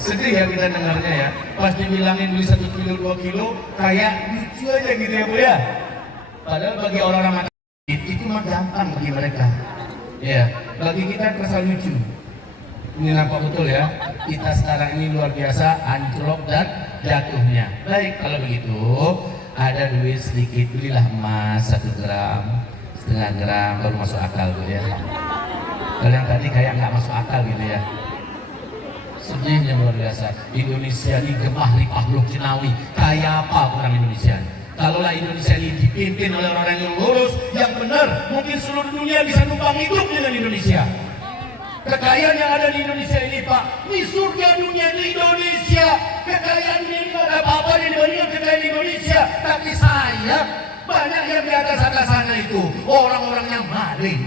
Sedih ya kita dengarnya ya. Pas dibilangin beli 1 kilo, 2 kilo, kayak lucu aja gitu ya Bu ya. Padahal bagi orang-orang itu mah gampang bagi mereka. Ya, bagi kita terasa lucu. Ini nampak betul ya. Kita sekarang ini luar biasa anjlok dan jatuhnya. Baik, kalau begitu ada duit sedikit, belilah emas 1 gram, setengah gram, baru masuk akal gitu ya. Kalau yang tadi kayak nggak masuk akal gitu ya. Sedihnya luar biasa. Indonesia ini gemah limpah blok Cinawi. Kayak apa orang Indonesia? Kalaulah Indonesia ini dipimpin oleh orang yang lurus, yang benar, mungkin seluruh dunia bisa numpang hidup dengan Indonesia. Kekayaan yang ada di Indonesia ini Pak, ini surga dunia di Indonesia. Kekayaan dunia ini ada apa-apa dibandingkan kekayaan di Indonesia. Tapi saya banyak yang di atas sana itu orang-orang yang maling,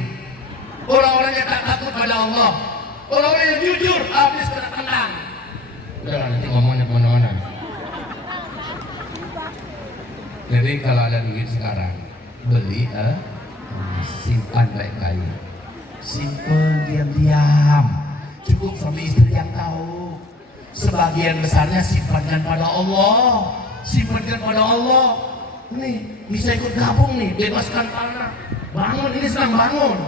orang-orang yang tak takut pada Allah, orang-orang yang jujur habis kena tenang. Udah nanti ngomongnya kemana-mana. Jadi kalau ada duit sekarang, beli simpan baik-baik. Simpan diam-diam. Cukup suami istri yang tahu. Sebagian besarnya simpankan pada Allah. simpankan pada Allah. Nih, bisa ikut gabung nih, bebaskan tanah. Bangun, ini sedang bangun.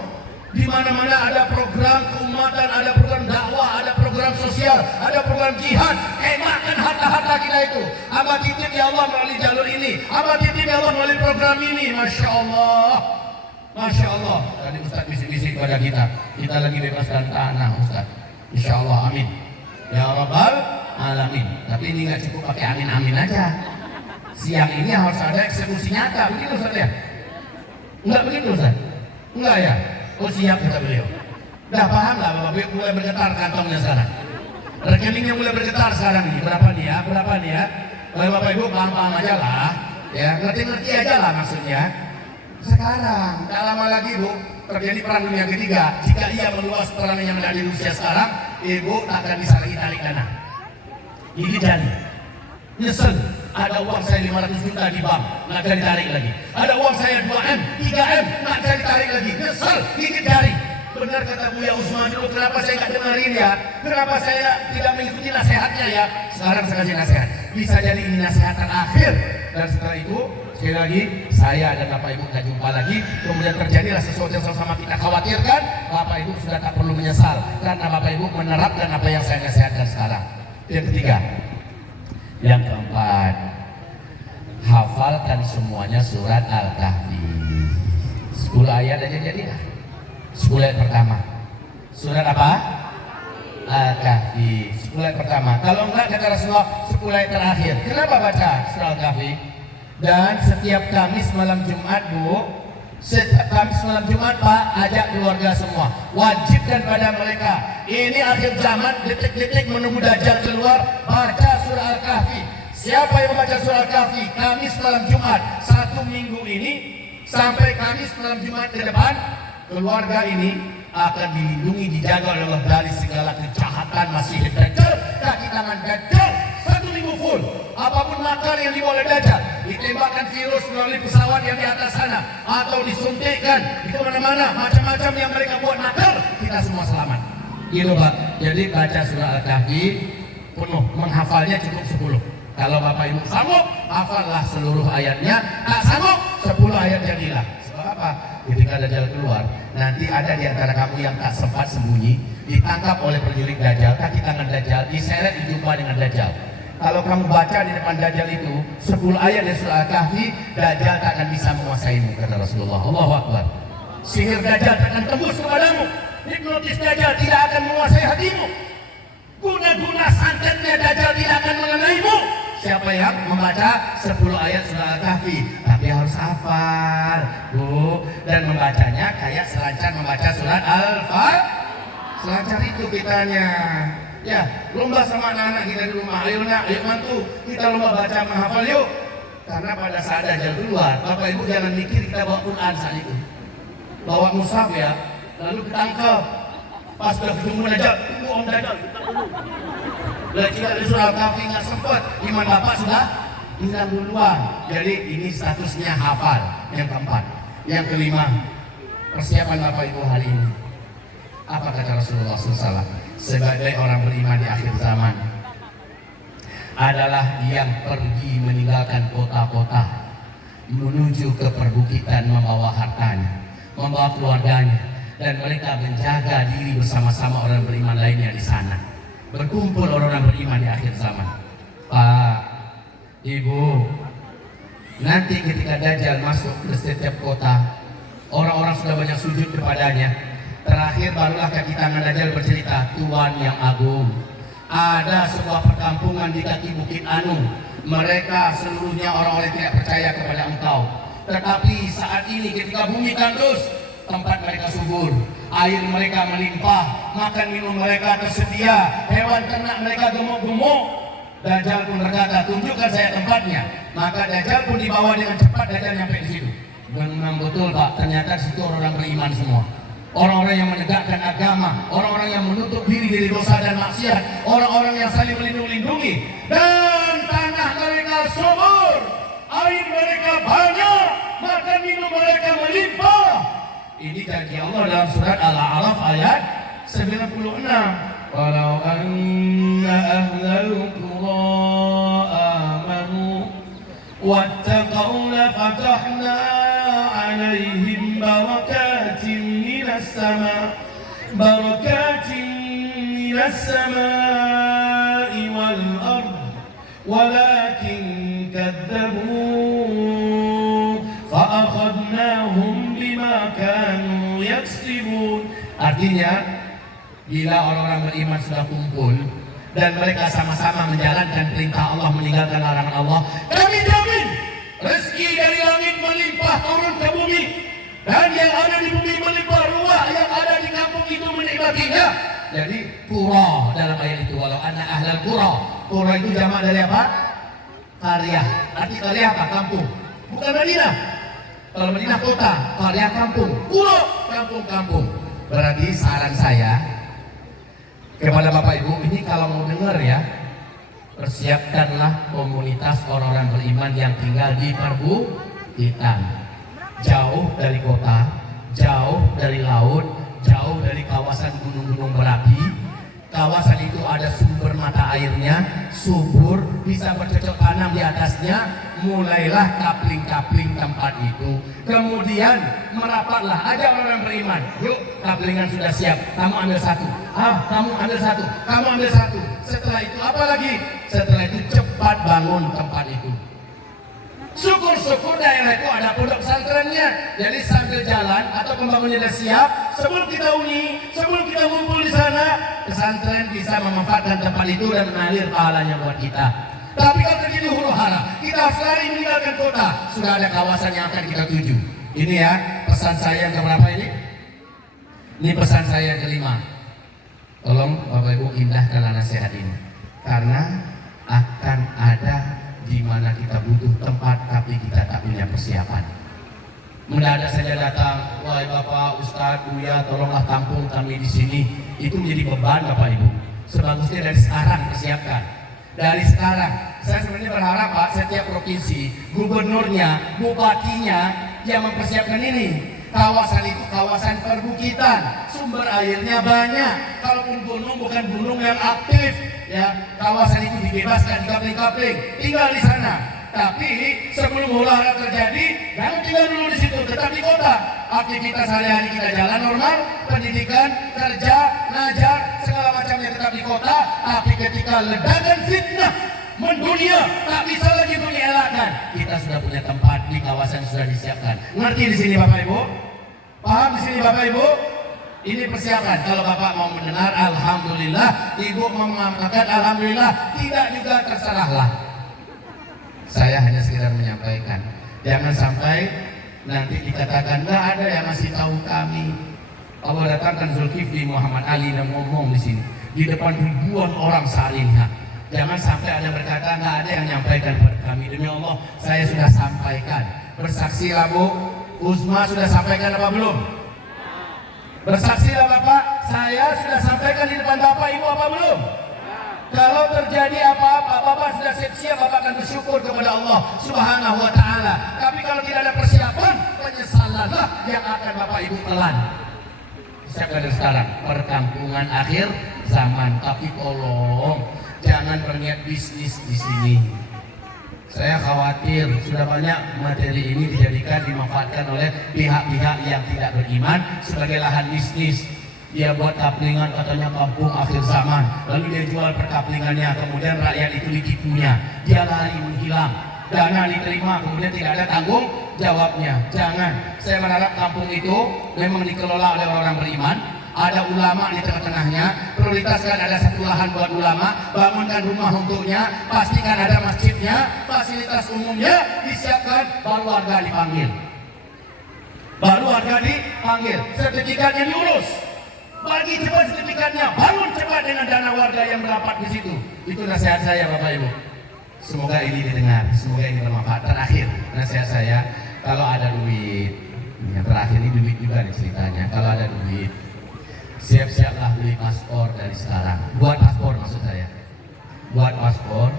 Di mana-mana ada program keumatan, ada program dakwah, ada program sosial, ada program jihad. Emakkan harta-harta kita itu. Abah titip ya Allah melalui jalur ini. Abah titip ya Allah melalui program ini. Masya Allah. Masya Allah. Tadi Ustaz bisik-bisik kepada kita. Kita lagi bebaskan tanah Ustaz. Insya Allah, amin. Ya Rabbal Alamin. Tapi ini nggak cukup pakai amin-amin aja. Siang ini harus ada eksekusi nyata, begitu Ustaz ya? Enggak begitu Ustaz? Enggak ya? Oh siap kata beliau. Dah paham lah Bapak mulai bergetar kantongnya sekarang. Rekeningnya mulai bergetar sekarang nih. Berapa nih ya? Berapa nih ya? Kalau Bapak Ibu paham-paham aja lah. Ya ngerti-ngerti aja lah maksudnya. Sekarang, tak lama lagi Bu, terjadi perang dunia ketiga. Jika ia meluas perang yang ada di Rusia sekarang, Ibu akan bisa lagi tarik dana. Gigit jari. Nyesel, ada uang saya 500 juta di bank, nggak bisa ditarik lagi. Ada uang saya 2M, 3M, nggak bisa ditarik lagi. Nyesel, gigit jari. Benar kata Buya Usman dulu, kenapa saya nggak dengerin ya? Kenapa saya tidak mengikuti nasihatnya ya? Sekarang saya kasih nasihat. Bisa jadi ini nasihat terakhir. Dan setelah itu, sekali lagi, saya dan Bapak Ibu tak jumpa lagi. Kemudian terjadilah sesuatu yang sama-sama kita khawatirkan. Bapak Ibu sudah tak perlu menyesal, karena Bapak Ibu menerapkan apa yang saya nasihatkan sekarang. Yang ketiga. Yang keempat, hafalkan semuanya surat Al-Kahfi. 10 ayat aja jadilah. 10 ayat pertama. Surat apa? Al-Kahfi. 10 ayat pertama. Kalau enggak kata Rasulullah 10 ayat terakhir. Kenapa baca surat Al-Kahfi? Dan setiap Kamis malam Jumat Bu, setiap Kamis malam Jumat Pak, ajak keluarga semua. Wajibkan pada mereka. Ini akhir zaman, detik-detik menunggu Dajjal keluar, baca surah Al-Kahfi. Siapa yang membaca surah Al-Kahfi Kamis malam Jumat 1 minggu ini sampai Kamis malam Jumat ke depan, keluarga ini akan dilindungi, dijaga oleh Allah dari segala kejahatan Masih Dajjal, kaki tangan Dajjal. 1 minggu full, apapun makar yang dibawa oleh Dajjal, ditembakkan virus melalui pesawat yang di atas sana, atau disuntikkan di mana-mana, macam-macam yang mereka buat makar, kita semua selamat. Gitu Pak. Jadi baca surah Al-Kahfi penuh, menghafalnya cukup 10. Kalau Bapak Ibu sanggup, hafallah seluruh ayatnya. Tak sanggup, 10 ayat jadilah. Sebab apa? Ketika Dajjal keluar, nanti ada di antara kamu yang tak sempat sembunyi, ditangkap oleh penculik Dajjal, kaki tangan Dajjal, diseret dijumpa dengan Dajjal. Kalau kamu baca di depan Dajjal itu 10 ayat dari surah Al-Kahfi, Dajjal tak akan bisa menguasaimu, kata Rasulullah. Allahu Akbar. Sihir Dajjal tak akan tembus kepadamu. Hipnotis Dajjal tidak akan menguasai hatimu. Guna-guna santetnya Dajjal tidak akan mengenaimu. Siapa yang membaca 10 ayat surah Al-Kahfi, tapi harus hafal Bu, dan membacanya kayak selancar membaca surat Al-Fatihah. Selancar itu kitanya. Ya, lomba sama anak-anak kita di rumah. Ayo nak, ayo mantu, kita lomba baca menghafal yuk. Karena pada saat Dajjal keluar, Bapak Ibu jangan mikir kita bawa Quran saat itu. Bawa mushaf ya, lalu ketangkep. Pas sudah ketemu Dajjal, tunggu Om Dajjal, kita dulu. Bila tidak ada surah Al-Kahfi nggak sempat, iman Bapak sudah hilang duluan. Jadi ini statusnya hafal. Yang keempat. Yang kelima, persiapan Bapak Ibu hari ini. Apa kata Rasulullah SAW sebagai orang beriman di akhir zaman? Adalah yang pergi meninggalkan kota-kota, menuju ke perbukitan membawa hartanya, membawa keluarganya, dan mereka menjaga diri bersama-sama orang beriman lainnya di sana. Berkumpul orang-orang beriman di akhir zaman. Pak, Ibu, nanti ketika Dajjal masuk ke setiap kota, orang-orang sudah banyak sujud kepadanya. Terakhir barulah kaki tangan Dajjal bercerita, Tuhan yang agung, ada sebuah perkampungan di kaki Bukit Anu. Mereka seluruhnya orang-orang yang tidak percaya kepada Engkau. Tetapi saat ini ketika bumi tandus, tempat mereka subur, air mereka melimpah, makan minum mereka tersedia, hewan ternak mereka gemuk-gemuk. Dajjal pun berkata, tunjukkan saya tempatnya. Maka Dajjal pun dibawa dengan cepat, Dajjal sampai di situ. Memang betul Pak, ternyata situ orang beriman semua. Orang-orang yang menegakkan agama, orang-orang yang menutup diri dari dosa dan maksiat, orang-orang yang saling melindungi. Dan tanah mereka subur, air mereka banyak, makan minum mereka melimpah. Ini janji Allah dalam surat Al-A'raf ayat 96. Walau anna ahlal qura amanu واتقوا لفتحنا عليهم بركات من السماء والأرض ولكن كذبوا فأخذناهم بما كانوا يكسبون. Artinya, bila orang-orang beriman sudah kumpul dan mereka sama-sama menjalankan perintah Allah, meninggalkan larangan Allah, kami jamin rezeki dari langit melimpah turun ke bumi, dan yang ada di bumi melimpah ruah yang ada di kampung itu menikmatinya. Jadi qura dalam ayat itu, walau anna ahlal qura. Qura itu jamak dari apa? Qaryah. Arti qaryah apa? Kampung. Bukan Madinah. Kalau Madinah kota, qaryah kampung. Qura kampung-kampung. Berarti saran saya kepada Bapak Ibu, ini kalau mau dengar ya, persiapkanlah komunitas orang-orang beriman yang tinggal di perbukitan, jauh dari kota, jauh dari laut, jauh dari kawasan gunung-gunung berapi. Kawasan itu ada sumber mata airnya, subur, bisa bercocok tanam di atasnya. Mulailah kapling-kapling tempat itu. Kemudian merapatlah, aja orang beriman. Yuk, kaplingan sudah siap. Kamu ambil satu. Kamu ambil satu. Kamu ambil satu. Setelah itu apa lagi? Setelah itu cepat bangun tempat itu. Syukur-syukur daerah itu ada pondok pesantrennya. Jadi sambil jalan atau pembangunnya sudah siap, sebelum kita sebelum kita ngumpul di sana, pesantren bisa memanfaatkan tempat itu dan mengalir pahalanya buat kita. Tapi kalau terjadi huru hara, kita harus lari meninggalkan kota. Sudah ada kawasan yang akan kita tuju. Ini ya pesan saya yang keberapa ini? Ini pesan saya yang kelima. Tolong Bapak Ibu indahkanlah nasihat ini, karena akan ada di mana kita butuh tempat tapi kita tak punya persiapan. Mendadak saja datang, wahai Bapak, Ustadz, Buya, tolonglah tampung kami di sini. Itu menjadi beban Bapak Ibu. Sebagusnya dari sekarang persiapkan. Dari sekarang, saya sebenarnya berharap Pak, setiap provinsi, gubernurnya, bupatinya yang mempersiapkan ini. Kawasan itu kawasan perbukitan, sumber airnya banyak. Kalaupun gunung bukan gunung yang aktif, ya kawasan itu dibebaskan di kapling-kapling, tinggal di sana. Tapi sebelum huru hara terjadi, jangan tinggal dulu di situ, tetap di kota. Aktivitas hari-hari kita jalan normal, pendidikan, kerja, ngajar, segala macamnya tetap di kota. Tapi ketika ledakan fitnah mendunia, tak bisa lagi untuk dielakkan. Kita sudah punya tempat di kawasan sudah disiapkan. Ngerti di sini Bapak Ibu? Paham di sini Bapak Ibu? Ini persiapan. Kalau Bapak mau mendengar, alhamdulillah. Ibu mau mengatakan alhamdulillah. Tidak juga terserahlah. Saya hanya sekedar menyampaikan. Jangan sampai nanti dikatakan nggak ada yang ngasih tahu kami. Allah datangkan Zulkifli Muhammad Ali dan ngomong di sini di depan ribuan orang salinha. Jangan sampai ada berkata nggak ada yang menyampaikan kepada kami. Demi Allah, saya sudah sampaikan. Bersaksilah Bu, Uzma sudah sampaikan apa belum? Bersaksilah Bapak, saya sudah sampaikan di depan Bapak Ibu apa belum? Kalau terjadi apa-apa, Bapak sudah siap-siap, Bapak akan bersyukur kepada Allah Subhanahu wa Ta'ala. Tapi kalau tidak ada persiapan, penyesalanlah yang akan Bapak Ibu telan. Siapkan dari sekarang, perkampungan akhir zaman. Tapi tolong jangan berniat bisnis di sini. Saya khawatir sudah banyak materi ini dimanfaatkan oleh pihak-pihak yang tidak beriman sebagai lahan bisnis. Dia buat kaplingan katanya kampung akhir zaman, lalu dia jual perkaplingannya, kemudian rakyat itu ditipunya, dia lari menghilang, dana diterima, kemudian tidak ada tanggung jawabnya. Jangan. Saya berharap kampung itu memang dikelola oleh orang beriman, ada ulama di tengah-tengahnya, prioritaskan ada satu lahan buat ulama, bangunkan rumah untuknya, pastikan ada masjidnya, fasilitas umumnya disiapkan, baru warga dipanggil. Sertifikatnya diurus. Bagi cepat sertifikatnya, bangun cepat dengan dana warga yang merapat di situ. Itu nasihat saya Bapak Ibu. Semoga ini didengar, semoga ini bermanfaat. Terakhir, nasihat saya, kalau ada duit, yang terakhir ini duit juga nih ceritanya. Kalau ada duit, siap-siaplah beli paspor dari sekarang. Buat paspor maksud saya. Buat paspor,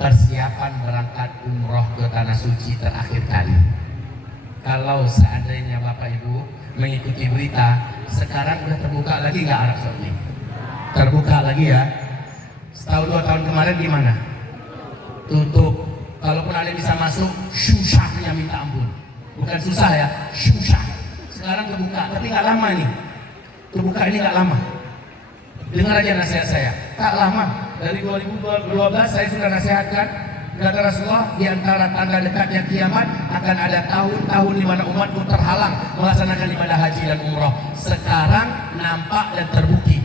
persiapan berangkat umroh ke Tanah Suci terakhir kali. Kalau seandainya Bapak Ibu mengikuti berita, sekarang udah terbuka lagi nggak Arab Saudi? Terbuka lagi ya. Setahun 2 tahun kemarin gimana? Tutup. Kalaupun ada yang bisa masuk, susahnya minta ampun. Bukan susah ya, susah. Sekarang kebuka, tapi nggak lama nih. Kebuka ini nggak lama. Dengar aja nasihat saya, tak lama. Dari 2012 saya sudah nasihatkan, kata Rasulullah, di antara tanda dekatnya kiamat akan ada tahun-tahun di mana umatku terhalang melaksanakan ibadah haji dan umroh. Sekarang nampak dan terbukti.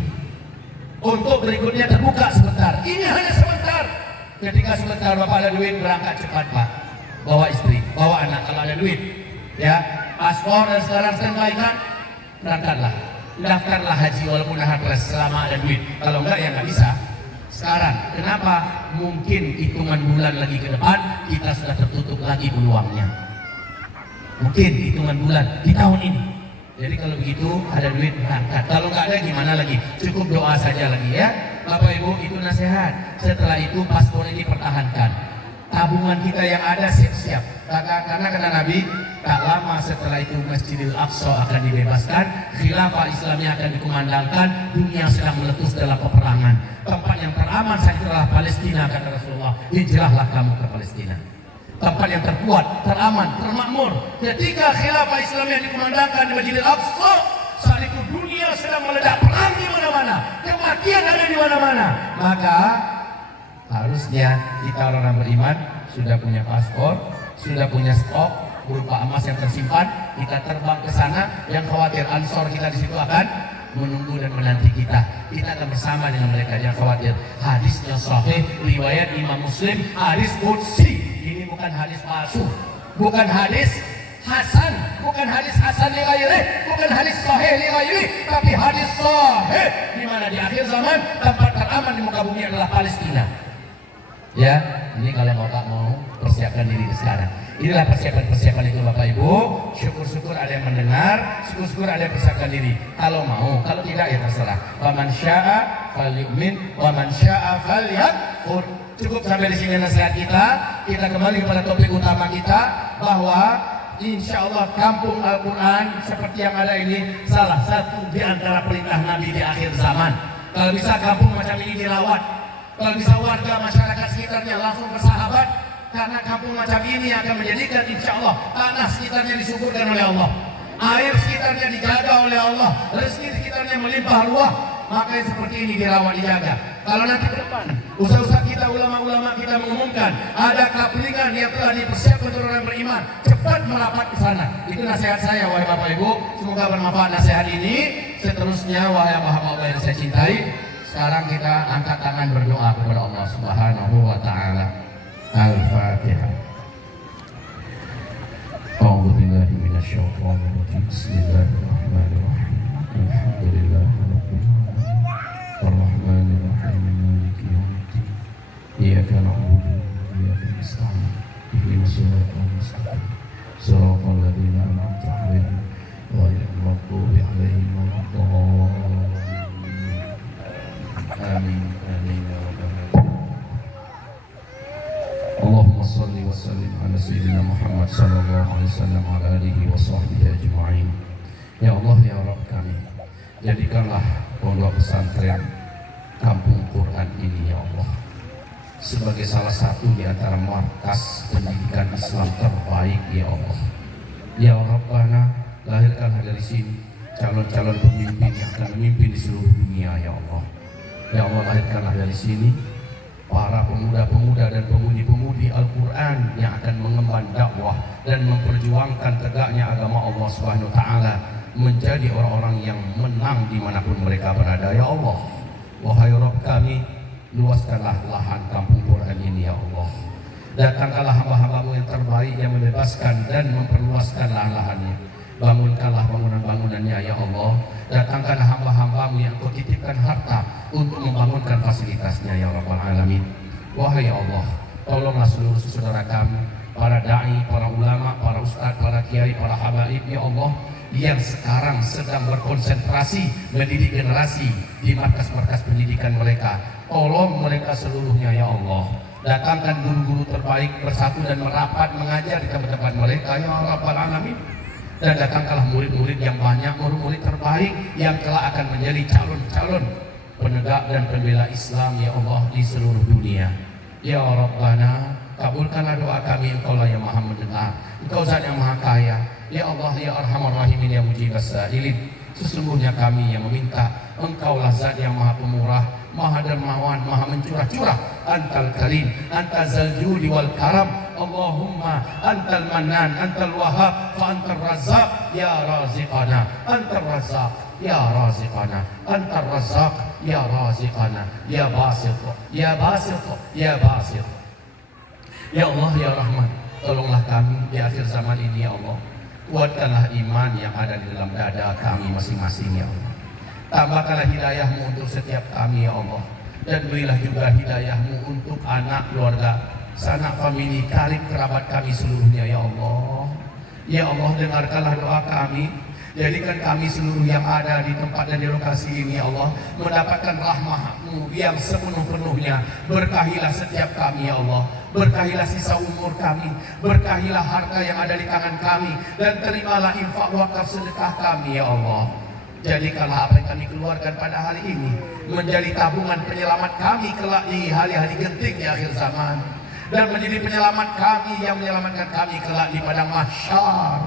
Untuk berikutnya terbuka sebentar. Ini hanya sebentar. Ketika sebentar Bapak ada duit, berangkat cepat Pak. Bawa istri, bawa anak kalau ada duit. Ya, paspor dan sekarang standby kan, berangkatlah. Daftarlah haji walaupun hard selama ada duit. Kalau enggak ya nggak bisa. Sekarang, kenapa? Mungkin hitungan bulan lagi ke depan kita sudah tertutup lagi peluangnya. Mungkin hitungan bulan di tahun ini. Jadi kalau begitu ada duit berangkat. Kalau nggak ada gimana lagi? Cukup doa saja lagi ya. Bapak Ibu, itu nasihat. Setelah itu paspor ini pertahankan. Tabungan kita yang ada siap-siap. Karena kata Nabi, tak lama setelah itu Masjidil Aqsa akan dibebaskan, khilafah Islamnya akan dikumandangkan, dunia sedang meletus dalam peperangan. Tempat yang teraman saja adalah Palestina, kata Rasulullah. Hijrahlah kamu ke Palestina. Tempat yang terkuat, teraman, termakmur. Ketika khilafah Islamnya dikumandangkan di Masjidil Aqsa, saat itu dunia sedang meledak, perang di mana-mana, kematian ada di mana-mana. Maka harusnya kita orang beriman sudah punya paspor, sudah punya stok berupa emas yang tersimpan. Kita terbang ke sana, yang khawatir ansor kita di situ akan menunggu dan menanti kita. Kita akan bersama dengan mereka yang khawatir. Hadisnya sahih, riwayat Imam Muslim, hadis qudsi. Ini bukan hadis palsu, bukan hadis hasan, bukan hadis hasan li ghairi, bukan hadis sahih li ghairi, tapi hadis sahih di mana di akhir zaman tempat teraman di muka bumi adalah Palestina. Ya, ini kalau Bapak mau persiapkan diri sekarang. Inilah persiapan-persiapan itu Bapak Ibu. Syukur-syukur ada yang mendengar, syukur-syukur ada yang persiapkan diri. Kalau mau, kalau tidak ya terserah. Faman syaa falyu'min, waman syaa falyakfur. Cukup sampai di sini nasihat kita. Kita kembali kepada topik utama kita, bahwa insya Allah kampung Al-Quran seperti yang ada ini salah satu di antara perintah Nabi di akhir zaman. Kalau bisa kampung macam ini dirawat. Kalau bisa warga masyarakat sekitarnya langsung bersahabat, karena kampung macam ini akan menjadikan insya Allah tanah sekitarnya disuburkan oleh Allah, air sekitarnya dijaga oleh Allah, rezeki sekitarnya melimpah ruah. Maka yang seperti ini dirawat, dijaga. Kalau nanti ke depan usaha-usaha kita, ulama-ulama kita mengumumkan ada kaplingan yang telah dipersiapkan untuk orang beriman, cepat merapat ke sana. Itu nasihat saya wahai Bapak Ibu. Semoga bermanfaat nasihat ini. Seterusnya wahai hamba-hamba Allah yang saya cintai, sekarang kita angkat tangan berdoa kepada Allah Subhanahu wa taala. Al-Fatihah. A'udzu billahi minasyaitonir rajim. Bismillahirrahmanirrahim. Alhamdulillahirabbil alamin. Arrahmanir rahim. Maliki yaumiddin. Iyyaka na'budu wa iyyaka nasta'in. Ihdinas siratal mustaqim. Shiratal ladzina an'amta 'alaihim ghairil maghdubi 'alaihim waladdallin. Amin amin ya rabbal alamin. Allahumma shalli wa sallim ala sayyidina Muhammad sallallahu alaihi wasallam wa ala alihi wa sahbihi ajma'in. Ya Allah ya Rabb kami, jadikanlah pondok pesantren Kampung Quran ini ya Allah sebagai salah satu di antara markas pendidikan Islam terbaik ya Allah. Ya Rabbana, lahirkanlah dari sini calon-calon pemimpin yang akan memimpin di seluruh dunia ya Allah. Ya Allah, lahirkanlah dari sini para pemuda-pemuda dan pemudi-pemudi Al-Quran yang akan mengemban dakwah dan memperjuangkan tegaknya agama Allah Subhanahu wa taala, menjadi orang-orang yang menang dimanapun mereka berada ya Allah. Wahai Rabb kami, luaskanlah lahan Kampung Quran ini ya Allah. Datangkanlah hamba-hambamu yang terbaik yang membebaskan dan memperluaskan lahan-lahannya. Bangunkanlah bangunan-bangunannya ya Allah. Datangkanlah hamba-hambamu yang kau titipkan harta untuk membangunkan fasilitasnya ya Rabbal Alamin. Wahai Allah, tolonglah seluruh saudara kami, para da'i, para ulama, para ustadz, para kiai, para habaib ya Allah, yang sekarang sedang berkonsentrasi mendidik generasi di markas-markas pendidikan mereka. Tolong mereka seluruhnya ya Allah. Datangkan guru-guru terbaik bersatu dan merapat mengajar di tempat-tempat mereka ya Rabbal Alamin. Dan datangkanlah murid-murid yang banyak, murid-murid terbaik yang kelak akan menjadi calon-calon penegak dan pembela Islam ya Allah di seluruh dunia. Ya Rabbana, kabulkanlah doa kami. Engkau lah yang maha mendengar, Engkau zat yang maha kaya. Ya Allah, ya Arhamar Rahimin, ya Mujibas Sa'ilin, sesungguhnya kami yang meminta, Engkau lah zat yang maha pemurah, maha dermawan, maha mencurah-curah. Antal karim, antal zaljudi wal karam. Allahumma antal manan, antal wahab, fa antal razak ya raziqana. Antal razak ya raziqana, antal razak ya raziqana, ya basit, ya basit, ya basit. Ya Allah, ya Rahman, tolonglah kami di akhir zaman ini ya Allah. Kuatkanlah iman yang ada di dalam dada kami masing-masing ya Allah. Tambahkanlah hidayah-Mu untuk setiap kami ya Allah. Dan berilah juga hidayah-Mu untuk anak, keluarga, sanak famili, karib kerabat kami seluruhnya ya Allah. Ya Allah, dengarkanlah doa kami. Jadikan kami seluruh yang ada di tempat dan di lokasi ini ya Allah mendapatkan rahmat-Mu yang sepenuh-penuhnya. Berkahilah setiap kami ya Allah. Berkahilah sisa umur kami. Berkahilah harta yang ada di tangan kami. Dan terimalah infak wakaf sedekah kami ya Allah. Jadikanlah apa yang kami keluarkan pada hari ini menjadi tabungan penyelamat kami kelak di hari-hari genting di akhir zaman. Dan menjadi penyelamat kami yang menyelamatkan kami kelak di padang mahsyar.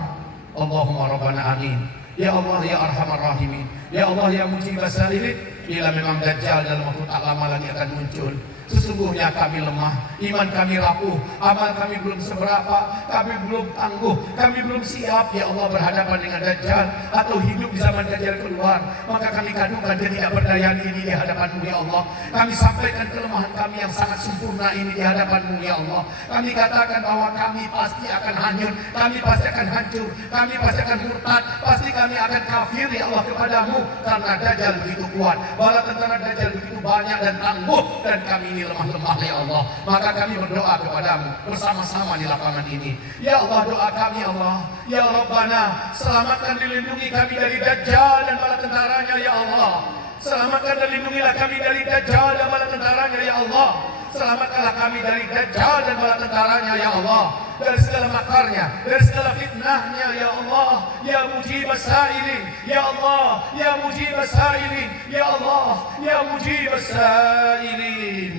Allahumma rabbana amin. Ya Allah, ya Arhamar Rahimin, ya Allah, ya Mujibas Sa'ilin. Bila memang Dajjal dalam waktu tak lama lagi akan muncul, sesungguhnya kami lemah, iman kami rapuh, amal kami belum seberapa, kami belum tangguh, kami belum siap ya Allah berhadapan dengan Dajjal atau hidup di zaman Dajjal keluar. Maka kami kadukan ketidakberdayaan ini di hadapan-Mu ya Allah. Kami sampaikan kelemahan kami yang sangat sempurna ini di hadapan-Mu ya Allah. Kami katakan bahwa kami pasti akan hanyut, kami pasti akan hancur, kami pasti akan murtad, pasti kami akan kafir ya Allah kepada-Mu karena Dajjal begitu kuat, bala tentara Dajjal begitu banyak dan tangguh, dan kami ini lemah-lemah ya Allah. Maka kami berdoa kepada-Mu bersama-sama di lapangan ini ya Allah. Doa kami Allah, ya Rabbana, selamatkan dan lindungi kami dari Dajjal dan bala tentaranya ya Allah. Selamatkan dan lindungilah kami dari Dajjal dan bala tentaranya ya Allah. Selamatkanlah kami dari Dajjal dan bala tentaranya ya Allah, dari segala makarnya, dari segala fitnahnya ya Allah. Ya Mujibas Sa'ilin, ya Allah, ya Mujibas Sa'ilin, ya Allah, ya Mujibas Sa'ilin.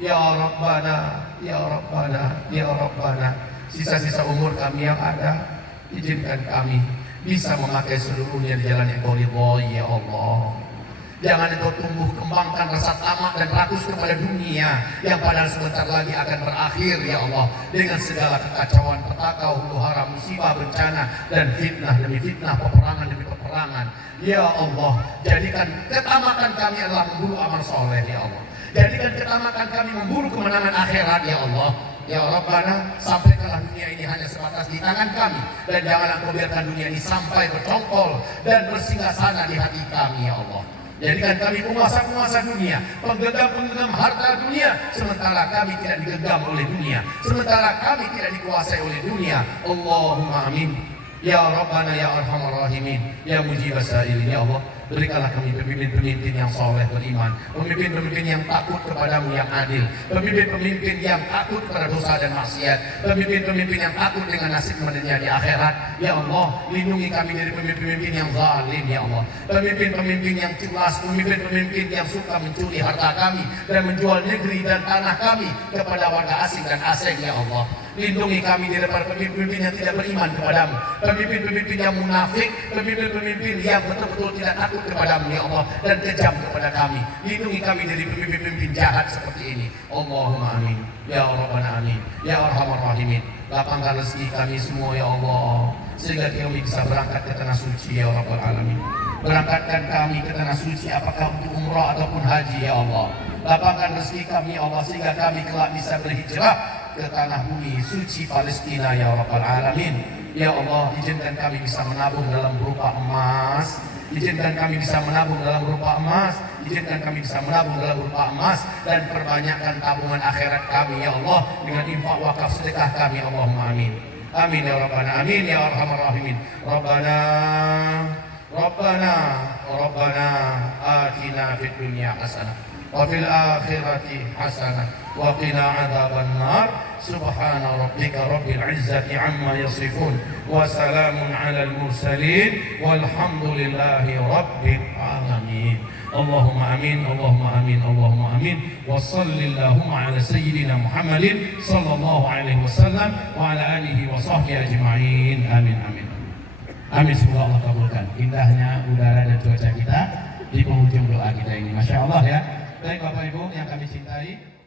Ya Rabbana, ya Rabbana, ya Rabbana, sisa-sisa umur kami yang ada, izinkan kami bisa memakai seluruhnya di jalan yang Kau ridhoi ya Allah. Jangan Engkau tumbuh kembangkan rasa tamak dan rakus kepada dunia yang padahal sebentar lagi akan berakhir ya Allah, dengan segala kekacauan, petaka, huru hara, musibah, bencana, dan fitnah demi fitnah, peperangan demi peperangan. Ya Allah, jadikan ketamakan kami adalah memburu amal soleh ya Allah. Jadikan ketamakan kami memburu kemenangan akhirat ya Allah. Ya Rabbana, sampaikanlah dunia ini hanya sebatas di tangan kami, dan janganlah Engkau biarkan dunia ini sampai bercongkol dan bersinggah-sana di hati kami ya Allah. Jadikan kami penguasa-penguasa dunia, penggenggam-penggenggam harta dunia, sementara kami tidak digenggam oleh dunia, sementara kami tidak dikuasai oleh dunia. Allahumma amin. Ya Rabbana, ya Arhamar Rahimin, ya Mujibas Sa'ilin ya Allah. Berikanlah kami pemimpin-pemimpin yang soleh beriman, pemimpin-pemimpin yang takut kepadamu yang adil, pemimpin-pemimpin yang takut kepada dosa dan maksiat, pemimpin-pemimpin yang takut dengan nasib mereka di akhirat. Ya Allah, lindungi kami dari pemimpin-pemimpin yang zalim ya Allah, pemimpin-pemimpin yang culas, pemimpin-pemimpin yang suka mencuri harta kami dan menjual negeri dan tanah kami kepada warga asing dan asing ya Allah. Lindungi kami dari para pemimpin-pemimpin yang tidak beriman kepadamu, pemimpin-pemimpin yang munafik, pemimpin-pemimpin yang betul-betul tidak takut kepadamu ya Allah dan kejam kepada kami. Lindungi kami dari pemimpin-pemimpin jahat seperti ini. Allahumma amin. Ya Rabbana amin. Ya Arhamar Rahimin. Lapangkan rezeki kami semua ya Allah, sehingga kami bisa berangkat ke tanah suci ya Rabbal Alamin. Berangkatkan kami ke tanah suci, apakah untuk umrah ataupun haji ya Allah. Lapangkan rezeki kami ya Allah, sehingga kami kelak bisa berhijrah ke tanah bumi suci Palestina ya Rabbal Alamin. Ya Allah, izinkan kami bisa menabung dalam berupa emas, izinkan kami bisa menabung dalam berupa emas, izinkan kami bisa menabung dalam berupa emas, dan perbanyakkan tabungan akhirat kami ya Allah dengan infak wakaf sedekah kami. Allahumma amin. Amin ya Rabbana, amin ya Arhamar Rahimin. Rabbana Rabbana Rabbana atina fid dunya hasanah wa fil akhirati hasanah wa qina adzaban nar. Subhana rabbika rabbil izzati amma yasifun wa salamun alal mursalin walhamdulillahi rabbil alamin. Allahumma amin, Allahumma amin, Allahumma amin. Wa sallallahu ala sayyidina Muhammadin sallallahu alaihi wasallam wa ala alihi wa sahbihi ajma'in. Amin, amin. Amin, semoga Allah kabulkan. Indahnya udara dan cuaca kita di penghujung doa kita ini. Masya Allah ya. Baik Bapak Ibu yang kami cintai.